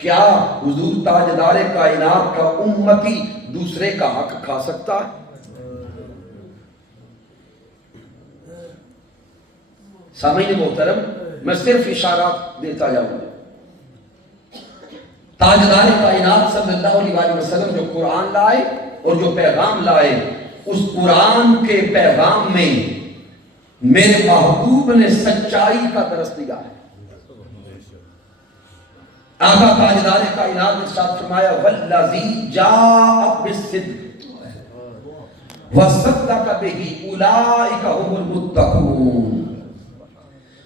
کیا حضور تاجدار کائنات کا امتی دوسرے کا حق کھا سکتا ہے؟ سامعین محترم، میں صرف اشارات دیتا جاؤں گا۔ تاجدار کائنات صلی اللہ علیہ وسلم جو قرآن لائے اور جو پیغام لائے، اس قرآن کے پیغام میں میرے محبوب نے سچائی کا درس دیا ہے۔ آقا تاجدار کائنات نے ارشاد فرمایا، والذی جاء بالصدق وصدق بہ اولئک ھم المتقون،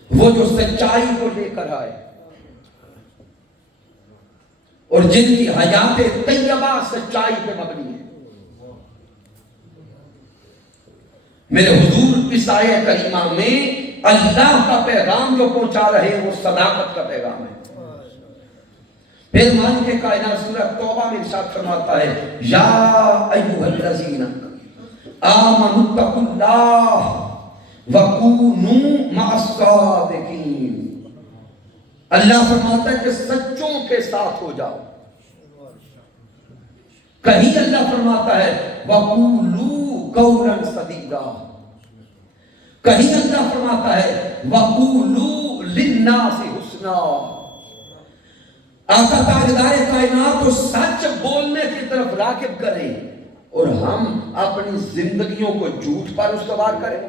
وہ جو سچائی کو لے کر آئے اور جن کی حیات طیبہ سچائی پہ مبنی ہے۔ میرے حضور اس آیت کریمہ میں اللہ کا پیغام جو پہنچا رہے ہیں وہ صداقت کا پیغام ہے۔ پھر مالک کائنات سورہ توبہ میں ارشاد فرماتا ہے، یا ایھا الذین آمنوا اتقوا اللہ وَكُونُوا مَعَ الصَّادِقِينَ۔ اللہ فرماتا ہے کہ سچوں کے ساتھ ہو جاؤ۔ کہیں اللہ فرماتا ہے وَقُولُوا قَوْلًا سَدِيدًا، کہیں اللہ فرماتا ہے وَقُولُوا لِلنَّاسِ حُسْنًا۔ آقا تاجدار کائنات کو سچ بولنے کی طرف راغب کریں اور ہم اپنی زندگیوں کو جھوٹ پر استوار کریں۔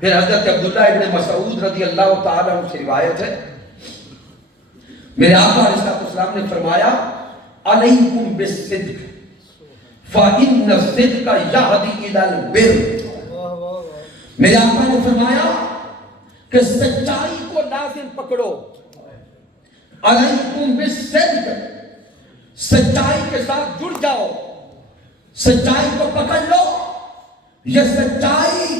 پھر حضرت عبداللہ ابن مسعود رضی اللہ تعالیٰ عنہ سے روایت ہے، میرے آقا علیہ السلام نے فرمایا علیکم بالصدق فإن الصدق یہدی الی البر۔ میرے آقا نے فرمایا کہ سچائی کو لازم پکڑو، علیکم بالصدق، سچائی کے ساتھ جڑ جاؤ، سچائی کو پکڑ لو، یہ سچائی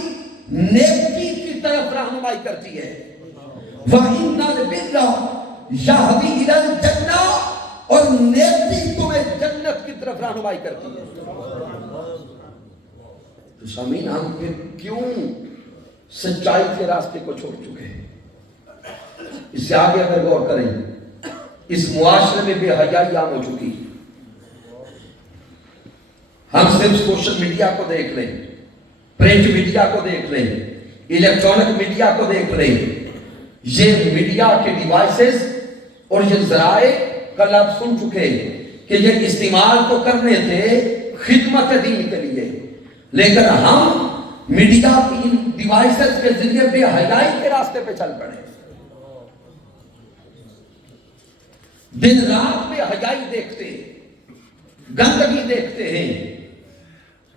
نیکی کی طرف رہنمائی کرتی ہے۔ وَإِنَّ الْبِرَّ یہدی الی الجنہ، اور نیکی تمہیں جنت کی طرف رہنمائی کرتی ہے۔ تو سامعین، ہم پھر کیوں سچائی کے راستے کو چھوڑ چکے ہیں؟ اس سے آگے اگر غور کریں، اس معاشرے میں بے حیائی عام ہو چکی۔ ہم صرف سوشل میڈیا کو دیکھ لیں، پرنٹ میڈیا کو دیکھ لیں، الیکٹرانک میڈیا کو دیکھ لیں، یہ میڈیا کے ڈیوائسز اور یہ ذرائع کل آپ سن چکے کہ یہ استعمال تو کرنے تھے خدمت دین کے لیے، لیکن ہم میڈیا کی ان ڈیوائسز کے ذریعے بے حیائی کے راستے پہ چل پڑے، دن رات بے حیائی دیکھتے ہیں، گندگی دیکھتے ہیں۔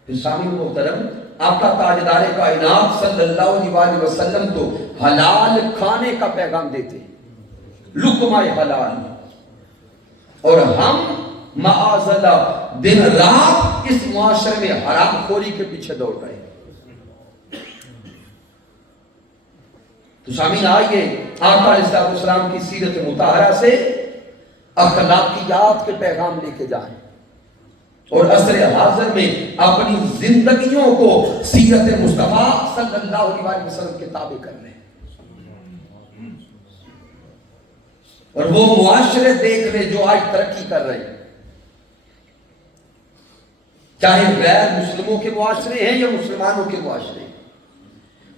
سامعین محترم، آقا تاجدار کائنات صلی اللہ علیہ وسلم تو حلال کھانے کا پیغام دیتے، لقمہ حلال، اور ہم معاذ اللہ دن رات اس معاشرے میں حرام خوری کے پیچھے دوڑ رہے ہیں۔ تو سامعین، آئیے آقا علیہ السلام کی سیرت مطہرہ سے اخلاقیات کے پیغام لے کے جائیں اور عصر حاضر میں اپنی زندگیوں کو سیرت مصطفیٰ صلی اللہ علیہ وسلم کے تابع کر لیں، اور وہ معاشرے دیکھ لیں جو آج ترقی کر رہے ہیں، چاہے غیر مسلموں کے معاشرے ہیں یا مسلمانوں کے معاشرے،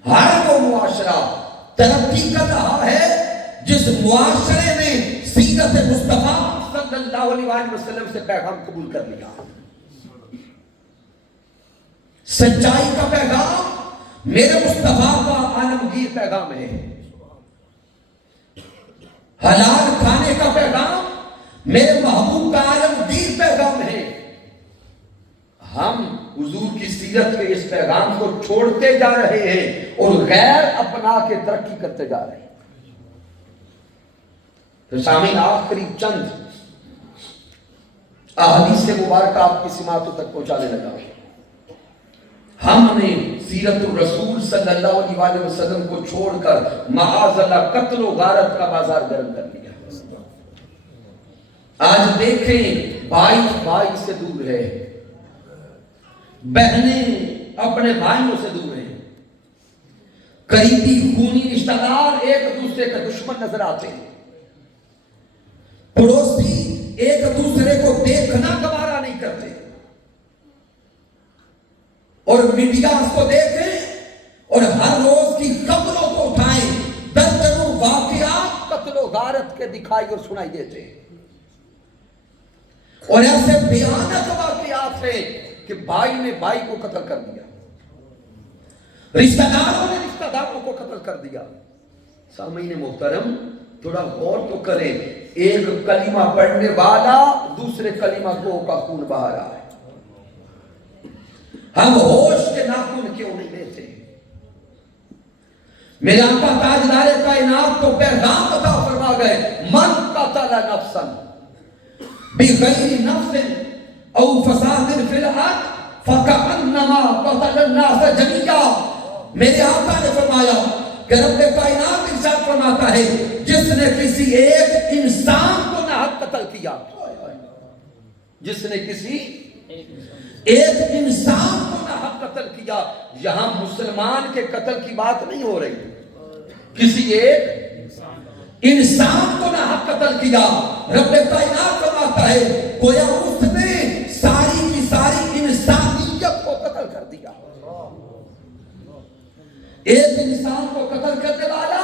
ہر وہ معاشرہ ترقی کر رہا ہے جس معاشرے میں سیرت مصطفیٰ صلی اللہ علیہ وسلم سے پیغام قبول کر لیا۔ سچائی کا پیغام میرے مصطفیٰ کا عالمگیر پیغام ہے، حلال کھانے کا پیغام میرے محبوب کا عالمگیر پیغام ہے۔ ہم حضور کی سیرت کے اس پیغام کو چھوڑتے جا رہے ہیں اور غیر اپنا کے ترقی کرتے جا رہے ہیں۔ تو سامعین، آخری چند احادیث مبارکہ آپ کی سماعتوں تک پہنچانے لگا۔ ہم نے سیرت الرسول صلی اللہ علیہ وسلم کو چھوڑ کر معاذ اللہ قتل و غارت کا بازار گرم کر لیا۔ آج دیکھیں، بھائی سے دور ہے، بہنیں اپنے بھائیوں سے دور ہیں، قریبی خونی رشتہ دار ایک دوسرے کا دشمن نظر آتے ہیں، پڑوسی ایک دوسرے کو دیکھنا گوارا نہیں کرتے، اور میڈیا اس کو دیکھیں اور ہر روز کی خبروں کو اٹھائیں، درجنوں واقعات قتل و غارت کے دکھائی اور سنائی دیتے ہیں، اور ایسے بھیانک واقعات ہیں کہ بھائی نے بھائی کو قتل کر دیا، رشتہ داروں نے رشتہ داروں کو قتل کر دیا۔ سامعین محترم، تھوڑا غور تو کریں، ایک کلمہ پڑھنے والا دوسرے کلمہ گو کا خون بہا رہا ہے، ہم ہوش کے ناخن کیوں نہیں لیتے؟ میرے آقا تاجدار کائنات کو پیغام عطا فرما گئے، من قتل نفسا بغیر نفس او فساد فی الارض فکأنما قتل الناس جميعا۔ میرے آقا نے فرمایا کہ رب کائنات ارشاد فرماتا ہے، جس نے کسی ایک انسان کو ناحق قتل کیا، جس نے کسی ایک انسان کو ناحق قتل کیا، یہاں مسلمان کے قتل کی بات نہیں ہو رہی، کسی ایک انسان کو نہ حق قتل کیا. رب کائنات فرماتا ہے گویا اس نے ساری کی ساری انسانیت کو قتل کر دیا. ایک انسان کو قتل کرنے والا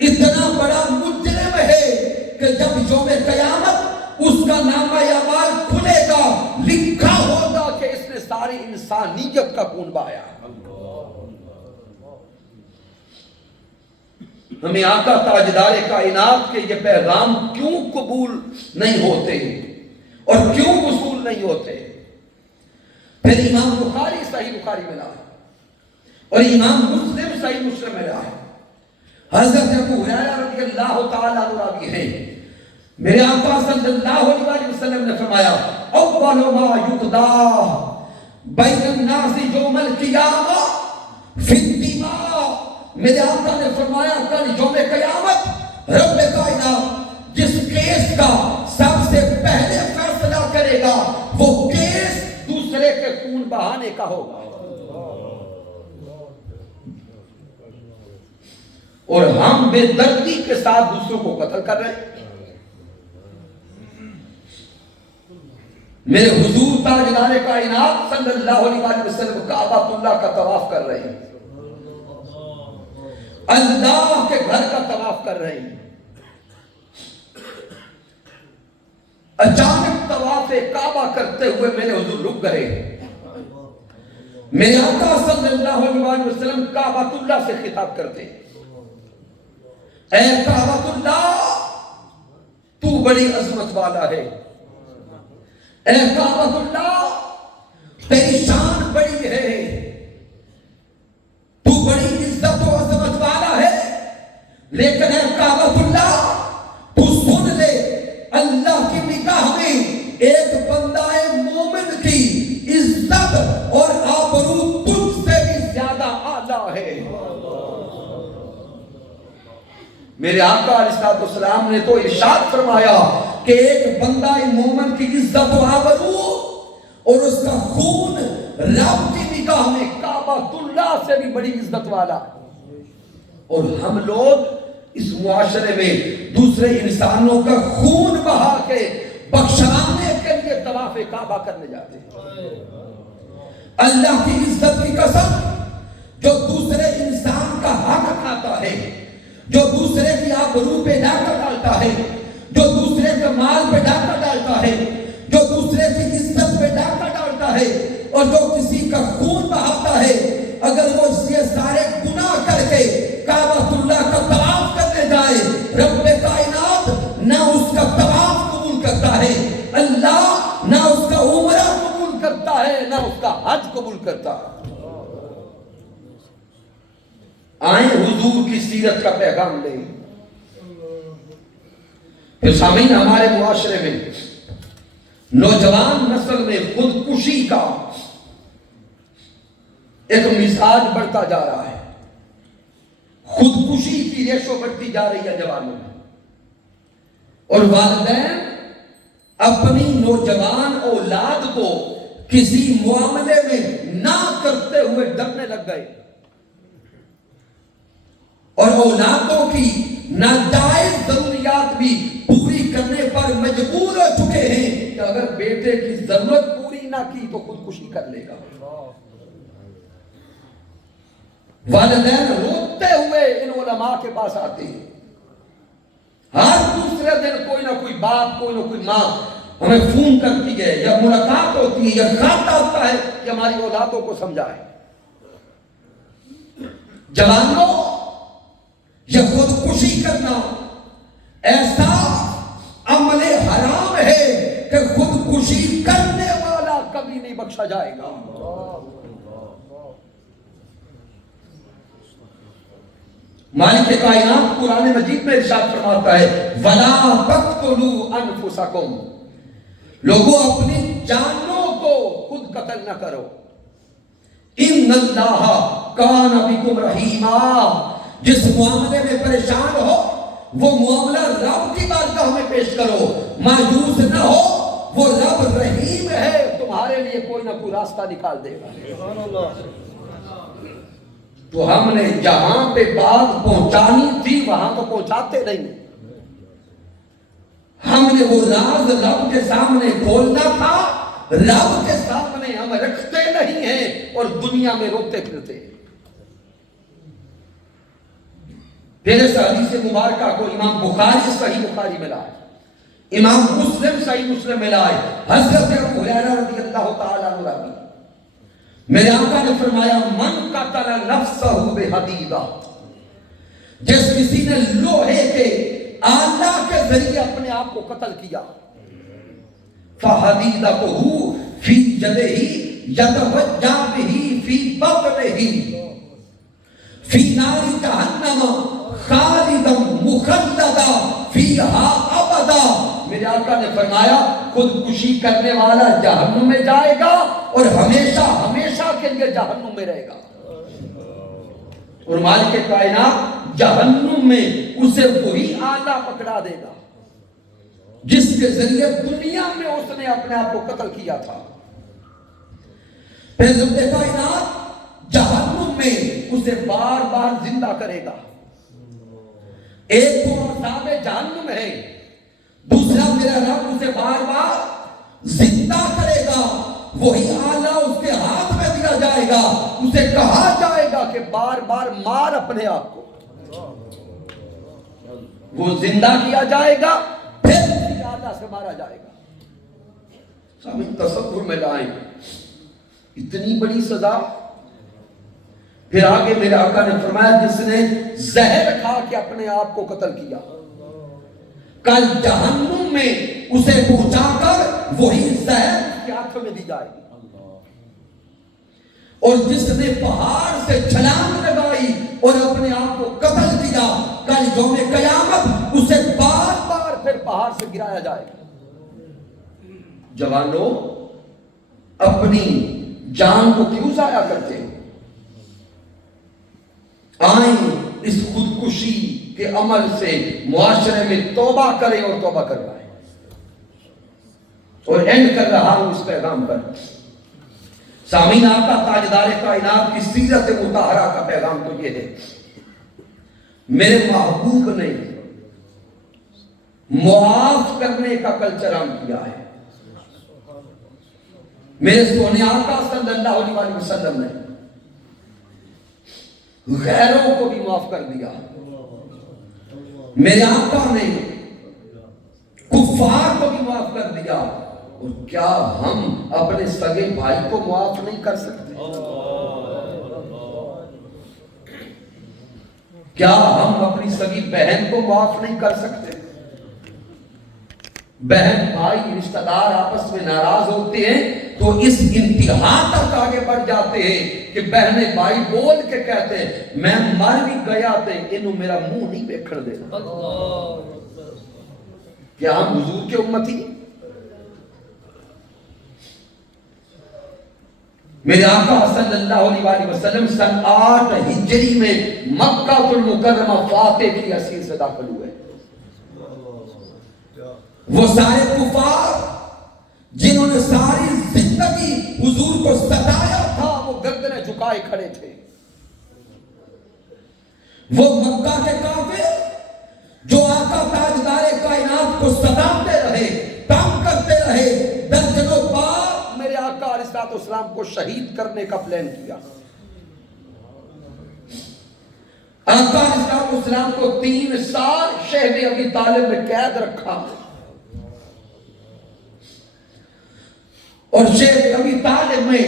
اتنا بڑا مجرم ہے کہ جب یوم قیامت اس کا نامہ اعمال کھلے گا لکھا ہوگا کہ اس نے ساری انسانیت کا خون بہایا. ہمیں آقا تاجدار کائنات کے یہ پیغام کیوں قبول نہیں ہوتے اور کیوں وصول نہیں ہوتے؟ پھر امام بخاری صحیح بخاری میں لایا اور امام مسلم صحیح مسلم میں لایا. حضرت ابو ہریرہ رضی اللہ تعالیٰ عنہ راوی ہے، میرے آقا صلی اللہ علیہ وسلم نے فرمایا اول ما یقضا بین الناس یوم القیامہ فی الدماء. میرے آقا نے فرمایا کل یوم قیامت رب کائنات جس کیس کا سب سے پہلے فیصلہ کرے گا وہ کیس دوسرے کے خون بہانے کا ہوگا. اور ہم بے دردی کے ساتھ دوسروں کو قتل کر رہے ہیں. میرے حضور تاجدار کائنات صلی اللہ علیہ وسلم کعبۃ اللہ کا طواف کر رہے ہیں، اللہ کے گھر کا طواف کر رہے ہیں. اچانک طواف کعبہ کرتے ہوئے میرے حضور رک گئے. میرے آقا صلی اللہ علیہ وسلم کعبۃ اللہ سے خطاب کرتے ہیں، اے کعبۃ اللہ تو بڑی عظمت والا ہے. اے کعبۃ اللہ تیری شان بڑی ہے، تو بڑی عزت و عظمت والا ہے. لیکن اے کعبۃ اللہ تو سن لے، اللہ کی نگاہ میں ایک بندہ مومن کی عزت اور آبرو تجھ سے بھی زیادہ اعلیٰ ہے. میرے آقا علیہ السلام نے تو ارشاد فرمایا کہ ایک بندہ مومن کی عزت و آبرو اور اس کا خون رب کی نگاہ میں کعبۃ اللہ سے بھی بڑی عزت والا. اور ہم لوگ اس معاشرے میں دوسرے انسانوں کا خون بہا کے بخشوانے کے لیے طواف کعبہ کرنے جاتے ہیں. اللہ کی عزت کی قسم، جو دوسرے انسان کا حق کھاتا ہے، جو دوسرے کی آبرو پہ ڈاکہ ڈالتا ہے، جو دوسرے کے مال پہ ڈاکہ ڈالتا ہے، جو دوسرے کی عزت پہ ڈاکہ ڈالتا ہے اور جو کسی کا خون بہاتا ہے، اگر وہ یہ سارے گناہ کر کے کعبۃ اللہ کا طواف کرنے جائے، رب کائنات نہ اس کا طواف قبول کرتا ہے اللہ، نہ اس کا عمرہ قبول کرتا ہے، نہ اس کا حج قبول کرتا ہے. آئیں حضور کی سیرت کا پیغام لیں. پھر سامعین، ہمارے معاشرے میں نوجوان نسل میں خودکشی کا ایک مزاج بڑھتا جا رہا ہے. خودکشی کی ریشو بڑھتی جا رہی ہے جوانوں میں، اور والدین اپنی نوجوان اولاد کو کسی معاملے میں نہ کرتے ہوئے ڈرنے لگ گئے اور اولادوں کی ناجائز ضروریات بھی پوری کرنے پر مجبور ہو چکے ہیں کہ اگر بیٹے کی ضرورت پوری نہ کی تو خودکشی کر لے گا. والدین روتے ہوئے ان علماء کے پاس آتے ہیں. ہر دوسرے دن کوئی نہ کوئی باپ، کوئی نہ کوئی ماں ہمیں فون کرتی ہے یا ملاقات ہوتی ہے یا خط آتا ہے کہ ہماری اولادوں کو سمجھائے. جوانوں، یہ خودکشی کرنا ایسا عمل حرام ہے کہ خودکشی کرنے والا کبھی نہیں بخشا جائے گا. مالک کائنات قرآن مجید میں ارشاد فرماتا ہے وَلَا تَقْتُلُوا أَنفُسَكُمْ، لوگوں اپنی جانوں کو خود قتل نہ کرو. إِنَّ اللَّهَ كَانَ بِكُمْ رَحِيمًا، جس معاملے میں پریشان ہو وہ معاملہ رب کی بارگاہ میں پیش کرو، مایوس نہ ہو، وہ رب رحیم ہے، تمہارے لیے کوئی نہ کوئی راستہ نکال دے گا. تو ہم نے جہاں پہ بات پہنچانی تھی وہاں تو پہنچاتے نہیں. ہم نے وہ راز رب کے سامنے کھولنا تھا، رب کے سامنے ہم رکھتے نہیں ہیں اور دنیا میں روتے پھرتے ہیں. پھر اس حدیث مبارکہ کو امام بخاری صحیح بخاری میں لائے، امام مسلم صحیح مسلم میں لائے. حضرت ابو ہریرہ رضی اللہ تعالی عنہ راوی، میرے آقا نے فرمایا من قتل نفسہ بحدیدہ، جس کسی نے لوہے کے آلہ کے ذریعے اپنے آپ کو قتل کیا، فحدیدتہ فی یدہ یتوجہ بہ فی بطنہ فی نار جہنم خالدا مخلدا فیہا ابدا. میرے آقا نے فرمایا خودکشی کرنے والا جہنم میں جائے گا اور ہمیشہ ہمیشہ کے لیے جہنم میں رہے گا. اور مالک کائنات جہنم میں اسے وہی آلہ پکڑا دے گا جس کے ذریعے دنیا میں اس نے اپنے آپ کو قتل کیا تھا. پھر رب کائنات جہنم میں اسے بار بار زندہ کرے گا. ایک تو عذاب جہنم ہے، دوسرا میرا رب اسے بار بار زندہ کرے گا. وہی آلہ اس کے ہاتھ میں دیا جائے گا، اسے کہا جائے گا کہ بار بار مار اپنے آپ کو. وہ زندہ کیا جائے گا، پھر اسی آلہ سے مارا جائے گا. سامنے تصور میں لائیں اتنی بڑی سزا. پھر آگے میرے آقا نے فرمایا جس نے زہر کھا کے اپنے آپ کو قتل کیا، کل جہنم میں اسے پہنچا کر وہی زہر اس کے ہاتھوں میں دی جائے گی. اور جس نے پہاڑ سے چھلانگ لگائی اور اپنے آپ کو قتل کیا، کل یوم قیامت اسے بار بار پھر پہاڑ سے گرایا جائے گا. جوانوں، اپنی جان کو کیوں ضائع کرتے ہیں؟ آئیں اس خودکشی کے عمل سے معاشرے میں توبہ کریں اور توبہ کروائیں. اور اینڈ کر رہا ہوں اس پیغام پر. سامعین، آقا تاجدار کائنات کی سیرت مطہرہ کا پیغام تو یہ ہے، میرے محبوب نے معاف کرنے کا کلچر عام کیا ہے. میرے سونے آقا صلی اللہ علیہ وسلم نے غیروں کو بھی معاف کر دیا. میرے آقا نے کفار کو بھی معاف کر دیا. اور کیا ہم اپنے سگے بھائی کو معاف نہیں کر سکتے؟ کیا ہم اپنی سگی بہن کو معاف نہیں کر سکتے؟ بہن بھائی رشتہ دار آپس میں ناراض ہوتے ہیں تو اس انتہا تک آگے بڑھ جاتے ہیں کہ بہنیں بھائی بول کے کہتے ہیں میں مر بھی گیا تھے انہوں میرا منہ نہیں دیکھنے دینا. کیا ہم حضور کے امتی؟ میرے آقا صلی اللہ علیہ وسلم سن 8 ہجری میں مکہ المکرمہ فاتح کی اسیر سے داخل ہوئے. وہ سارے کفار جنہوں نے ساری زندگی حضور کو ستایا تھا وہ گردنیں جھکائے کھڑے تھے. وہ مکہ کے کافر جو آقا تاجدار کائنات کو ستاتے رہے، تنگ کرتے رہے، درجنوں بار میرے آقا علیہ السلام کو شہید کرنے کا پلان کیا. آقا علیہ السلام کو 3 سال شہر ابی طالب میں قید رکھا اور شیخ ابی طالب میں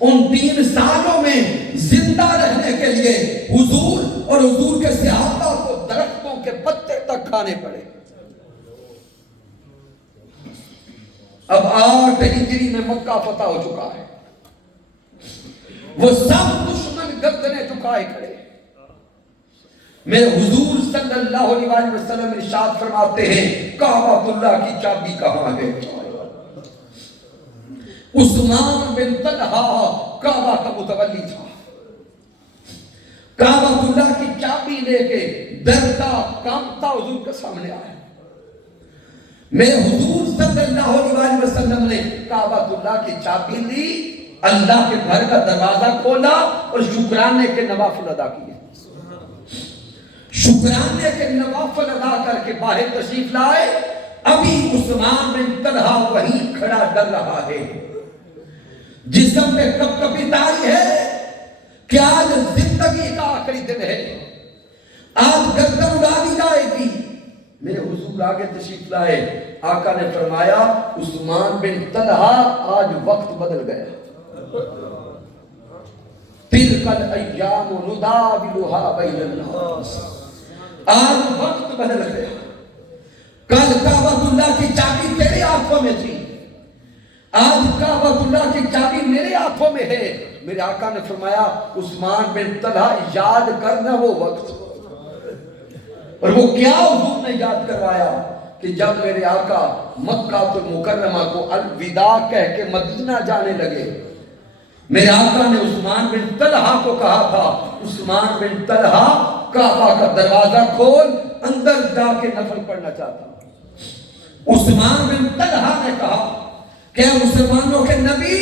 ان 3 سالوں میں زندہ رہنے کے لیے حضور اور حضور کے صحابہ کو درختوں کے پتے تک کھانے پڑے. اب 8 ہجری میں مکہ فتح ہو چکا ہے. وہ سب دشمن گردنیں جھکائے کھڑے. میرے حضور صلی اللہ علیہ وسلم ارشاد فرماتے ہیں کعبۃ اللہ کی چابی کہاں ہے؟ عثمان بن طلحہ کعبہ کا متولی تھا. کعبۃ اللہ کی چابی لے کے ڈرتا کانپتا حضور کے سامنے آیا. میرے حضور صلی اللہ علیہ وسلم نے کعبۃ اللہ کی چابی لی اللہ کے گھر کا دروازہ کھولا اور شکرانے کے نوافل ادا کیے. شکرانے کے نوافل ادا کر کے باہر تشریف لائے. ابھی عثمان بن طلحہ وہیں کھڑا ڈر رہا ہے. جسم پہ کب کبھی تاری ہے کہ آج زندگی کا آخری دن ہے, آج گردن اڑا دی جائے گی. میرے حضور آگے تشریف لائے. آقا نے فرمایا عثمان بن طلحہ آج وقت بدل گیا. تلک الایام نداولها بین الناس. آج وقت بدل گیا. کل کعبۃ اللہ کی چابی تیرے ہاتھوں میں تھی, آج کعبۃ اللہ کی چابی میرے ہاتھوں میں ہے. میرے آقا نے فرمایا عثمان بن طلحہ یاد کرنا وہ وقت. اور وہ کیا حضور نے یاد کروایا کہ جب میرے آقا مکہ المکرمہ کو الوداع کہہ کے مدینہ جانے لگے, میرے آقا نے عثمان بن طلحہ کو کہا تھا عثمان بن طلحہ کعبہ کا دروازہ کھول, اندر جا کے نفل پڑھنا چاہتا ہوں. عثمان بن طلحہ نے کہا کہ مسلمانوں کے نبی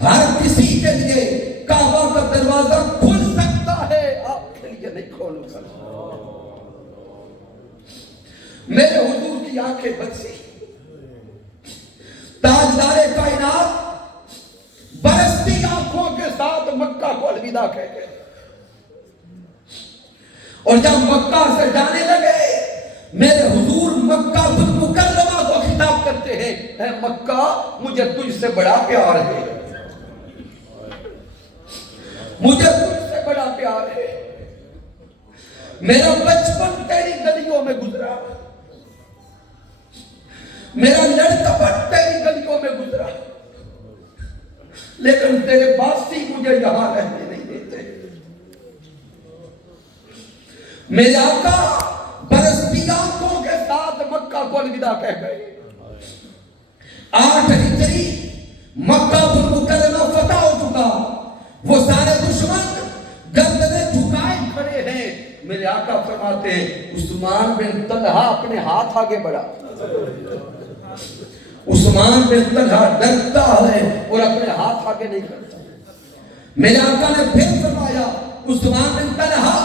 ہر کسی کے لیے کعبہ کا دروازہ کھل سکتا ہے, آپ کے لیے نہیں کھولوں گا. میرے حضور کی آنکھیں بچی. تاجدار کائنات برستی آنکھوں کے ساتھ مکہ کو الوداع کہہ گئے. اور جب مکہ سے جانے لگے میرے حضور مکہ المکرمہ کو خطاب کرتے ہیں, اے مکہ مجھے تجھ سے بڑا پیار ہے, مجھے تجھ سے بڑا پیار ہے. میرا بچپن تیری گلیوں میں گزرا, میرا لڑکپن تیری گلیوں میں گزرا, لیکن تیرے باسی مجھے یہاں رہنے نہیں دیتے. میرے آقا برستی آنکھوں کے ساتھ مکہ کو الوداع کہہ گئے. 8 ہجری مکہ المکرمہ فتح ہو چکا. وہ سارے دشمن گردنیں جھکائے کھڑے ہیں. میرے آقا فرماتے ہیں عثمان بن طلحہ اپنے ہاتھ آگے بڑھا. عثمان بن طلحہ ڈرتا ہے اور اپنے ہاتھ آگے نہیں کرتا. میرے آقا نے پھر فرمایا عثمان بن طلحہ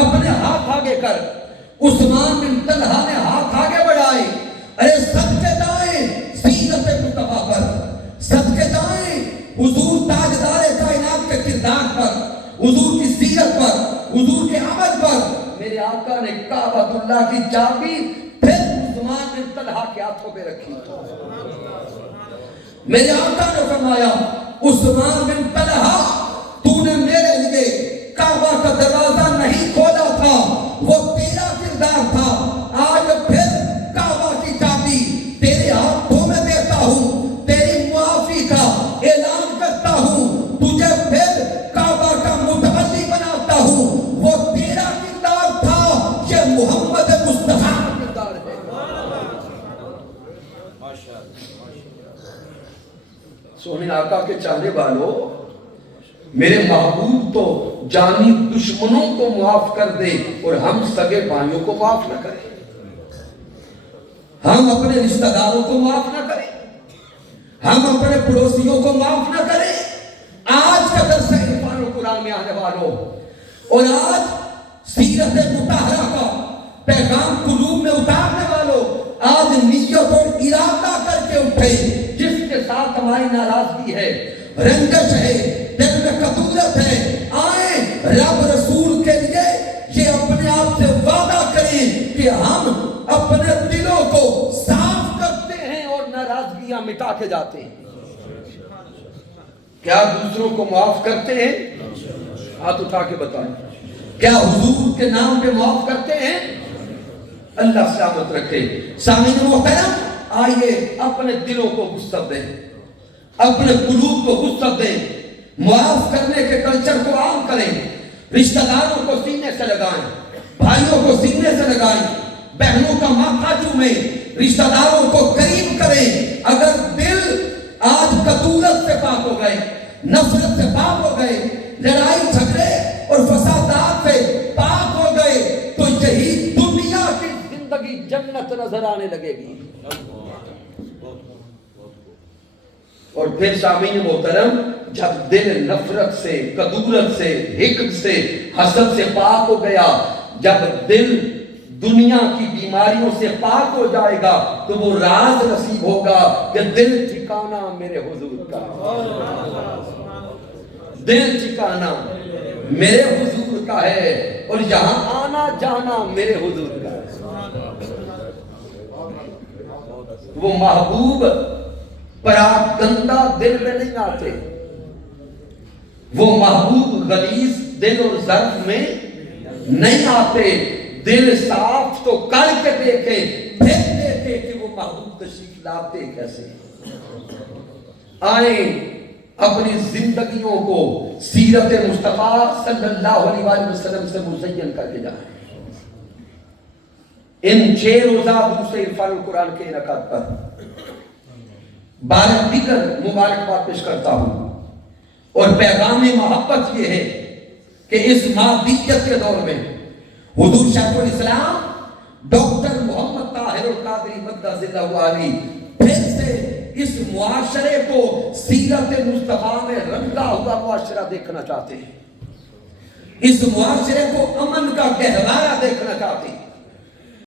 اپنے ہاتھ آگے کر. عثمان بن طلحہ نے ہاتھ آگے بڑھائے. ارے صدقے دائیں سیرت مصطفیٰ پر, صدقے دائیں حضور تاجدار کائنات کے کردار پر, حضور کی سیرت پر, حضور کے عمل پر. میرے آقا نے کعبۃ اللہ کی چابی پھر عثمان بن طلحہ کے ہاتھوں پہ رکھی. میرے آقا نے فرمایا عثمان بن طلحہ تو نے میرے لیے کعبہ کا دروازہ نہیں کھولا تھا, وہ تیرا کردار تھا. آج پھر کعبہ کی چابی تیرے ہاتھوں میں دیتا ہوں, تیری معافی کا اعلان کرتا ہوں, تجھے پھر کعبہ کا متولی بناتا ہوں. وہ تیرا کردار تھا, یہ محمد مصطفیٰ کا کردار ہے. سونے آقا کے چاہنے والوں, میرے محبوب تو جانی دشمنوں کو معاف کر دے اور ہم سگے بھائیوں کو معاف نہ کریں, ہم اپنے رشتہ داروں کو معاف نہ کریں, ہم اپنے پڑوسیوں کو معاف نہ کریں. آج کا درس عرفان قرآن میں آنے والوں اور آج سیرت مطہرہ کا پیغام قلوب میں اتارنے والوں, آج نیت اور ارادہ کر کے اٹھے. جس کے ساتھ ہماری ناراضگی ہے, رنجش ہے, دل میں کدورت ہے, آئیں رب رسول کے لیے یہ اپنے آپ سے وعدہ کریں کہ ہم اپنے دلوں کو صاف کرتے ہیں اور ناراضگیاں مٹا کے جاتے ہیں. کیا دوسروں کو معاف کرتے ہیں؟ ہاتھ اٹھا کے بتائیں. کیا حضور کے نام پہ معاف کرتے ہیں؟ اللہ سلامت رکھے. سامعین محترم, آئیے اپنے دلوں کو وسعت دیں, اپنے قلوب کو وسعت دیں, معاف کرنے کے کلچر کو عام کریں. رشتہ داروں کو سینے سے لگائیں, بھائیوں کو سینے سے لگائیں, بہنوں کا ماتھا چومیں, رشتہ داروں کو قریب کریں. اگر دل آج کدورت سے پاک ہو گئے, نفرت سے پاک ہو گئے, لڑائی جھگڑے اور فسادات سے پاک ہو گئے, تو یہی دنیا کی زندگی جنت نظر آنے لگے گی. اور پھر سامعین محترم, جب دل نفرت سے، کدورت سے، حقد سے، حسد سے پاک ہو گیا، جب دل دنیا کی بیماریوں سے پاک ہو جائے گا تو وہ راز نصیب ہوگا کہ دل ٹھکانا میرے حضور کا، دل ٹھکانا میرے حضور کا ہے، اور یہاں آنا جانا میرے حضور کا ہے۔ وہ محبوب پراگندہ دل میں نہیں آتے، وہ محبوب غلیظ دل اور ظرف میں نہیں آتے۔ دل صاف تو کر کے دیکھے، پھر دیکھے کہ وہ محبوب تشریف لاتے کیسے۔ آئیں اپنی زندگیوں کو سیرت مصطفیٰ صلی اللہ علیہ وآلہ وسلم سے مزین کر کے جائیں۔ ان 6 روزہ دوسرے عرفان القرآن کے انعقاد پر بار دیگر مبارکباد پیش کرتا ہوں، اور پیغام محبت یہ ہے کہ اس مادیت کے دور میں حضور شیخ الاسلام ڈاکٹر محمد طاہر القادری مدد اللہ علی پھر سے اس معاشرے کو سیرت مصطفیٰ میں رنگا ہوا معاشرہ دیکھنا چاہتے ہیں، اس معاشرے کو امن کا گہوارہ دیکھنا چاہتے ہیں۔